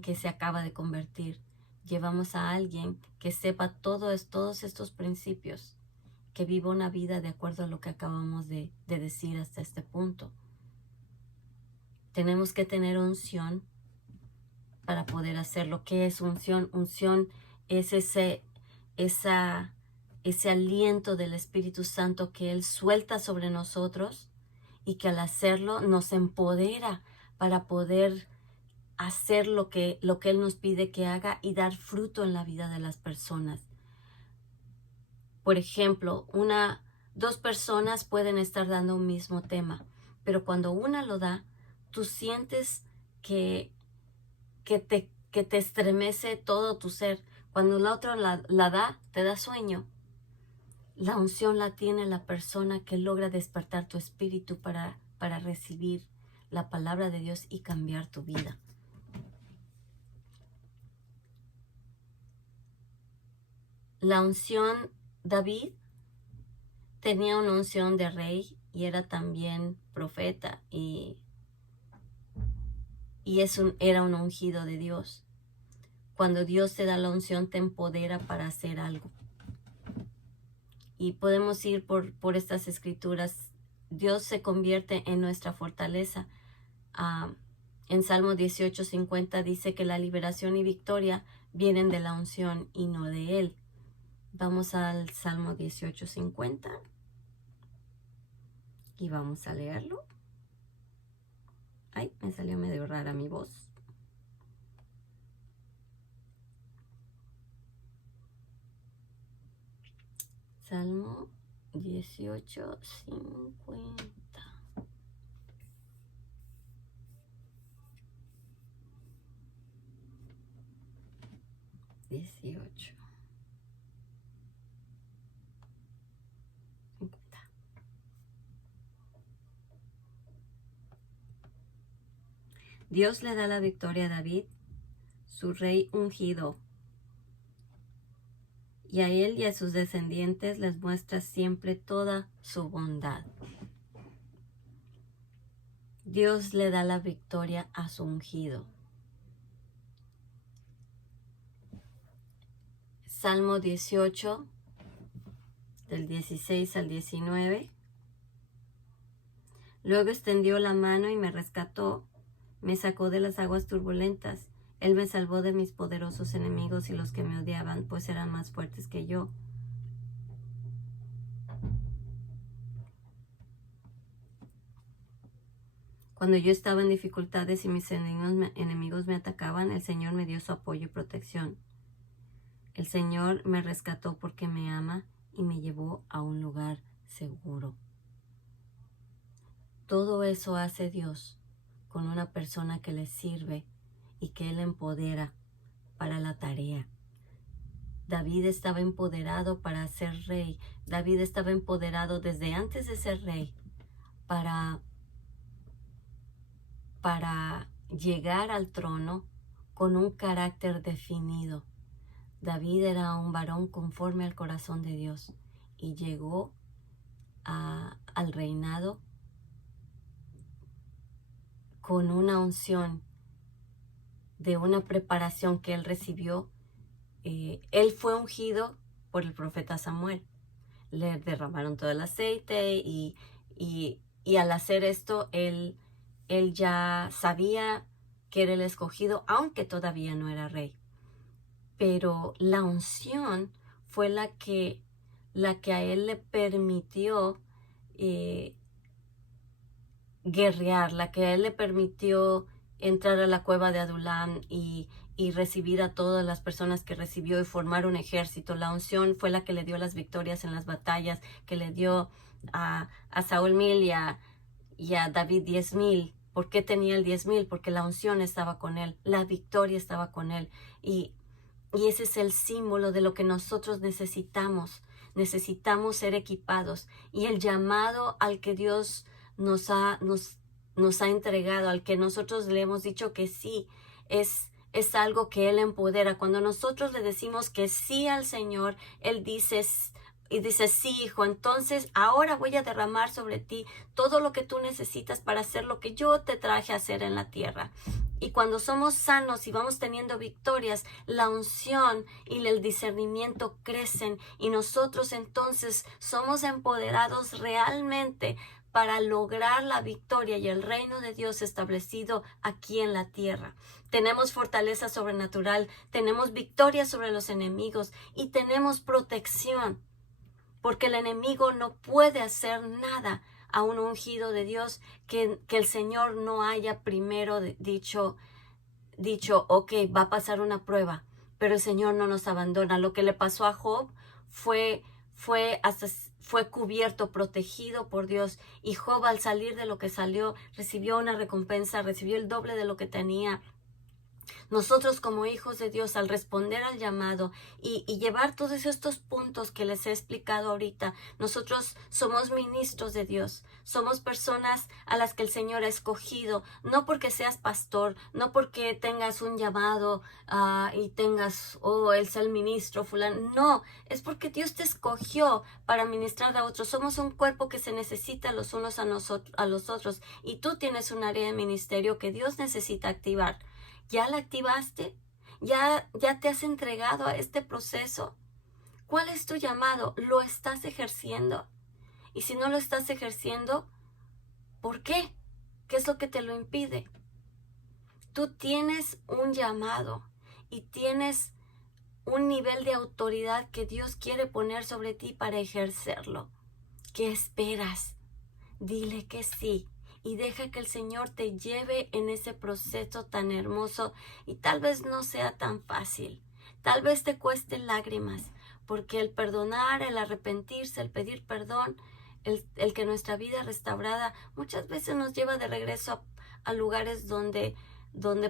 que se acaba de convertir. Llevamos a alguien que sepa todos estos principios, que viva una vida de acuerdo a lo que acabamos de decir hasta este punto. Tenemos que tener unción para poder hacerlo. ¿Qué es unción? Unción es ese aliento del Espíritu Santo que Él suelta sobre nosotros y que al hacerlo nos empodera para poder hacer lo que Él nos pide que haga y dar fruto en la vida de las personas. Por ejemplo, dos personas pueden estar dando un mismo tema, pero cuando una lo da, tú sientes que te estremece todo tu ser. Cuando la otra la da, te da sueño. La unción la tiene la persona que logra despertar tu espíritu para recibir la palabra de Dios y cambiar tu vida. La unción, David tenía una unción de rey y era también profeta y era un ungido de Dios. Cuando Dios te da la unción, te empodera para hacer algo. Y podemos ir por estas escrituras. Dios se convierte en nuestra fortaleza. En Salmo 18:50 dice que la liberación y victoria vienen de la unción y no de Él. Vamos al Salmo 18:50 y vamos a leerlo. Ay, me salió medio rara mi voz. Salmo 18:50. 18. Dios le da la victoria a David, su rey ungido, y a él y a sus descendientes les muestra siempre toda su bondad. Dios le da la victoria a su ungido. Salmo 18, del 16 al 19. Luego extendió la mano y me rescató, me sacó de las aguas turbulentas. Él me salvó de mis poderosos enemigos y los que me odiaban, pues eran más fuertes que yo. Cuando yo estaba en dificultades y mis enemigos me atacaban, el Señor me dio su apoyo y protección. El Señor me rescató porque me ama y me llevó a un lugar seguro. Todo eso hace Dios con una persona que le sirve y que Él empodera para la tarea. David estaba empoderado para ser rey. David estaba empoderado desde antes de ser rey para llegar al trono con un carácter definido. David era un varón conforme al corazón de Dios y llegó al reinado con una unción de una preparación que él recibió. Él fue ungido por el profeta Samuel. Le derramaron todo el aceite y al hacer esto, él ya sabía que era el escogido, aunque todavía no era rey. Pero la unción fue la que a él le permitió guerrear, la que a él le permitió entrar a la cueva de Adulam y recibir a todas las personas que recibió y formar un ejército. La unción fue la que le dio las victorias en las batallas, que le dio a Saúl 1000 y a David 10,000. ¿Por qué tenía el 10,000? Porque la unción estaba con él, la victoria estaba con él. Y ese es el símbolo de lo que nosotros necesitamos. Necesitamos ser equipados. Y el llamado al que Dios nos ha entregado, al que nosotros le hemos dicho que sí, es algo que Él empodera. Cuando nosotros le decimos que sí al Señor, Él dice, sí, hijo, entonces ahora voy a derramar sobre ti todo lo que tú necesitas para hacer lo que yo te traje a hacer en la tierra. Y cuando somos sanos y vamos teniendo victorias, la unción y el discernimiento crecen y nosotros entonces somos empoderados realmente para lograr la victoria y el reino de Dios establecido aquí en la tierra. Tenemos fortaleza sobrenatural, tenemos victoria sobre los enemigos y tenemos protección, porque el enemigo no puede hacer nada a un ungido de Dios que el Señor no haya primero dicho, ok, va a pasar una prueba, pero el Señor no nos abandona. Lo que le pasó a Job fue cubierto, protegido por Dios, y Job, al salir de lo que salió, recibió una recompensa, recibió el doble de lo que tenía. Nosotros como hijos de Dios, al responder al llamado y llevar todos estos puntos que les he explicado ahorita, nosotros somos ministros de Dios, somos personas a las que el Señor ha escogido, no porque seas pastor, no porque tengas un llamado y tengas, Él es el ministro fulano, no, es porque Dios te escogió para ministrar a otros. Somos un cuerpo que se necesita los unos a los otros, y tú tienes un área de ministerio que Dios necesita activar. ¿Ya la activaste? ¿Ya te has entregado a este proceso? ¿Cuál es tu llamado? ¿Lo estás ejerciendo? Y si no lo estás ejerciendo, ¿por qué? ¿Qué es lo que te lo impide? Tú tienes un llamado y tienes un nivel de autoridad que Dios quiere poner sobre ti para ejercerlo. ¿Qué esperas? Dile que sí. Y deja que el Señor te lleve en ese proceso tan hermoso, y tal vez no sea tan fácil, tal vez te cueste lágrimas, porque el perdonar, el arrepentirse, el pedir perdón, el que nuestra vida restaurada muchas veces nos lleva de regreso a lugares donde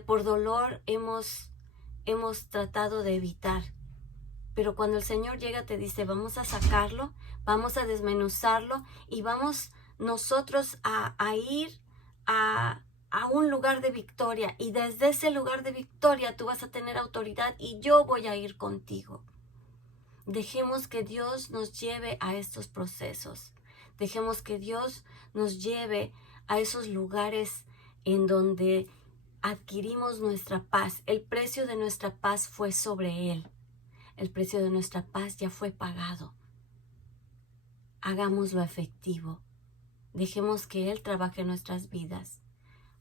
por dolor hemos tratado de evitar. Pero cuando el Señor llega, te dice, vamos a sacarlo, vamos a desmenuzarlo y vamos nosotros a ir a un lugar de victoria, y desde ese lugar de victoria tú vas a tener autoridad y yo voy a ir contigo. Dejemos que Dios nos lleve a estos procesos. Dejemos que Dios nos lleve a esos lugares en donde adquirimos nuestra paz. El precio de nuestra paz fue sobre Él. El precio de nuestra paz ya fue pagado. Hagámoslo efectivo. Dejemos que Él trabaje en nuestras vidas,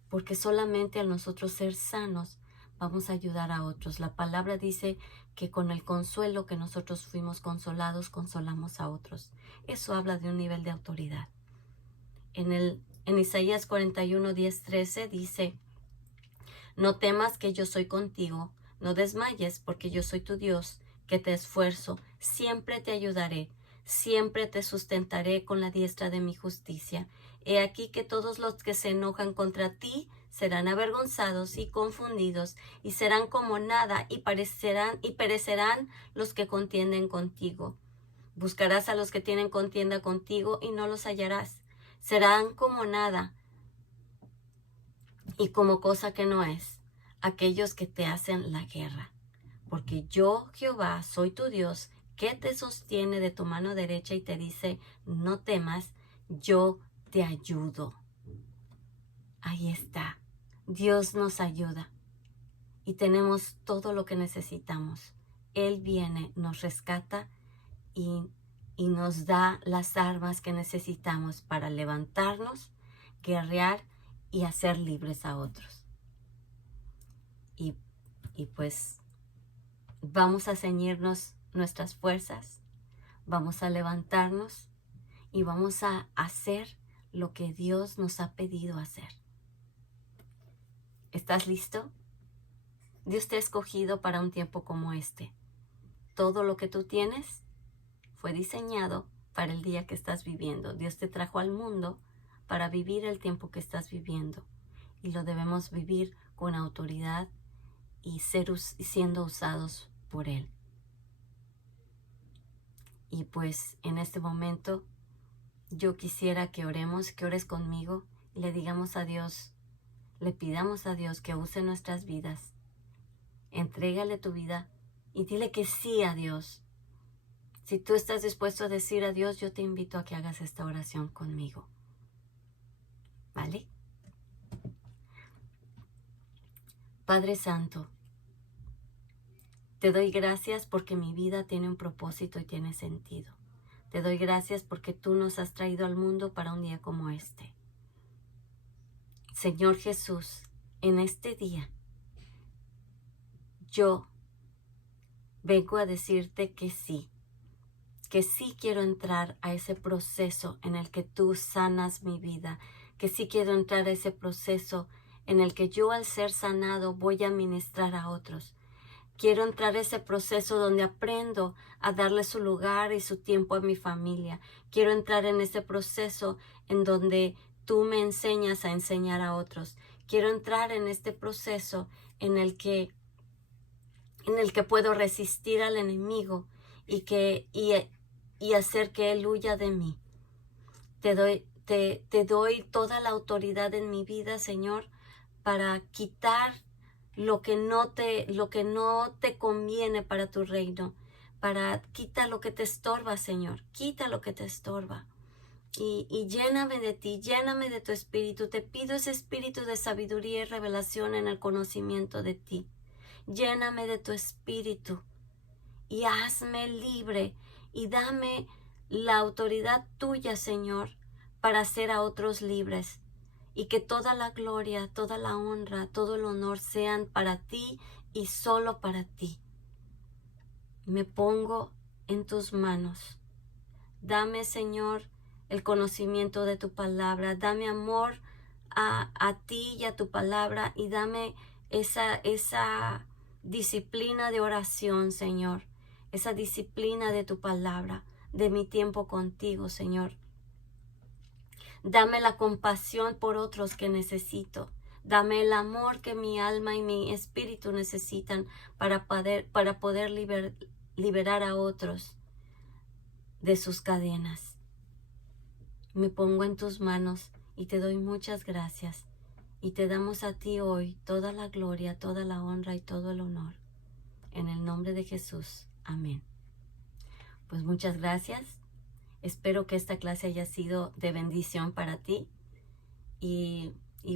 porque solamente al nosotros ser sanos vamos a ayudar a otros. La palabra dice que con el consuelo que nosotros fuimos consolados, consolamos a otros. Eso habla de un nivel de autoridad. En Isaías 41, 10, 13 dice, no temas, que yo soy contigo, no desmayes, porque yo soy tu Dios, que te esfuerzo, siempre te ayudaré, siempre te sustentaré con la diestra de mi justicia. He aquí que todos los que se enojan contra ti serán avergonzados y confundidos, y serán como nada, y perecerán los que contienden contigo. Buscarás a los que tienen contienda contigo y no los hallarás. Serán como nada y como cosa que no es aquellos que te hacen la guerra. Porque yo, Jehová, soy tu Dios, que te sostiene de tu mano derecha y te dice, no temas, yo te ayudo. Ahí está. Dios nos ayuda y tenemos todo lo que necesitamos. Él viene, nos rescata y nos da las armas que necesitamos para levantarnos, guerrear y hacer libres a otros. Y pues vamos a ceñirnos nuestras fuerzas, vamos a levantarnos y vamos a hacer lo que Dios nos ha pedido hacer. ¿Estás listo? Dios te ha escogido para un tiempo como este. Todo lo que tú tienes fue diseñado para el día que estás viviendo. Dios te trajo al mundo para vivir el tiempo que estás viviendo. Y lo debemos vivir con autoridad y siendo usados por Él. Y pues en este momento yo quisiera que oremos, que ores conmigo y le digamos a Dios, le pidamos a Dios que use nuestras vidas. Entrégale tu vida y dile que sí a Dios. Si tú estás dispuesto a decir a Dios, yo te invito a que hagas esta oración conmigo. ¿Vale? Padre Santo, te doy gracias porque mi vida tiene un propósito y tiene sentido. Te doy gracias porque tú nos has traído al mundo para un día como este. Señor Jesús, en este día, yo vengo a decirte que sí quiero entrar a ese proceso en el que tú sanas mi vida, que sí quiero entrar a ese proceso en el que yo al ser sanado voy a ministrar a otros. Quiero entrar a ese proceso donde aprendo a darle su lugar y su tiempo a mi familia. Quiero entrar en ese proceso en donde tú me enseñas a enseñar a otros. Quiero entrar en este proceso en el que puedo resistir al enemigo y hacer que él huya de mí. Te doy toda la autoridad en mi vida, Señor, para quitar lo que no te conviene para tu reino, para quitar lo que te estorba, Señor, quita lo que te estorba. Y lléname de ti, lléname de tu espíritu. Te pido ese espíritu de sabiduría y revelación en el conocimiento de ti. Lléname de tu espíritu y hazme libre y dame la autoridad tuya, Señor, para hacer a otros libres. Y que toda la gloria, toda la honra, todo el honor sean para ti y solo para ti. Me pongo en tus manos. Dame, Señor, el conocimiento de tu palabra. Dame amor a ti y a tu palabra y dame esa disciplina de oración, Señor. Esa disciplina de tu palabra, de mi tiempo contigo, Señor. Dame la compasión por otros que necesito. Dame el amor que mi alma y mi espíritu necesitan para poder liberar a otros de sus cadenas. Me pongo en tus manos y te doy muchas gracias. Y te damos a ti hoy toda la gloria, toda la honra y todo el honor. En el nombre de Jesús. Amén. Pues muchas gracias. Espero que esta clase haya sido de bendición para ti y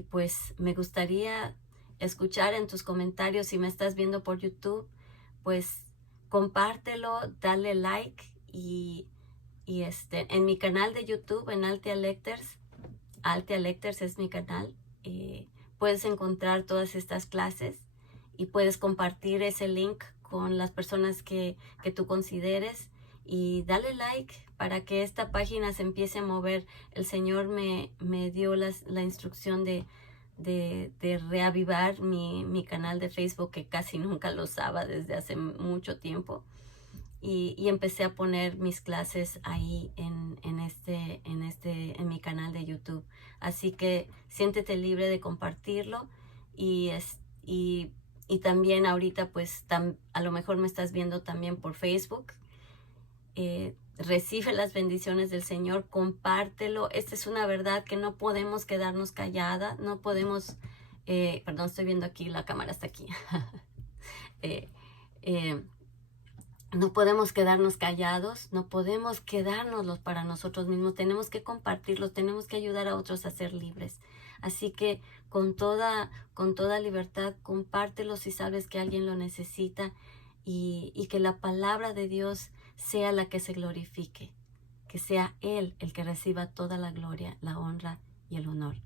pues me gustaría escuchar en tus comentarios. Si me estás viendo por YouTube, pues compártelo, dale like y en mi canal de YouTube, en Althea Lecters es mi canal, puedes encontrar todas estas clases y puedes compartir ese link con las personas que tú consideres. Y dale like para que esta página se empiece a mover. El Señor me dio la instrucción de reavivar mi canal de Facebook, que casi nunca lo usaba desde hace mucho tiempo. Y empecé a poner mis clases ahí en mi canal de YouTube. Así que siéntete libre de compartirlo y también ahorita pues a lo mejor me estás viendo también por Facebook. Recibe las bendiciones del Señor, compártelo. Esta es una verdad que no podemos quedarnos calladas, no podemos, perdón, estoy viendo aquí, la cámara está aquí. No podemos quedarnos callados, no podemos quedárnoslos para nosotros mismos, tenemos que compartirlos, tenemos que ayudar a otros a ser libres. Así que con toda libertad, compártelo si sabes que alguien lo necesita y que la palabra de Dios sea la que se glorifique, que sea Él el que reciba toda la gloria, la honra y el honor.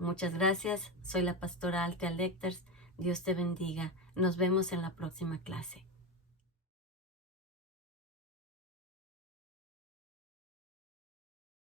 Muchas gracias, soy la pastora Althea Lecters, Dios te bendiga, nos vemos en la próxima clase.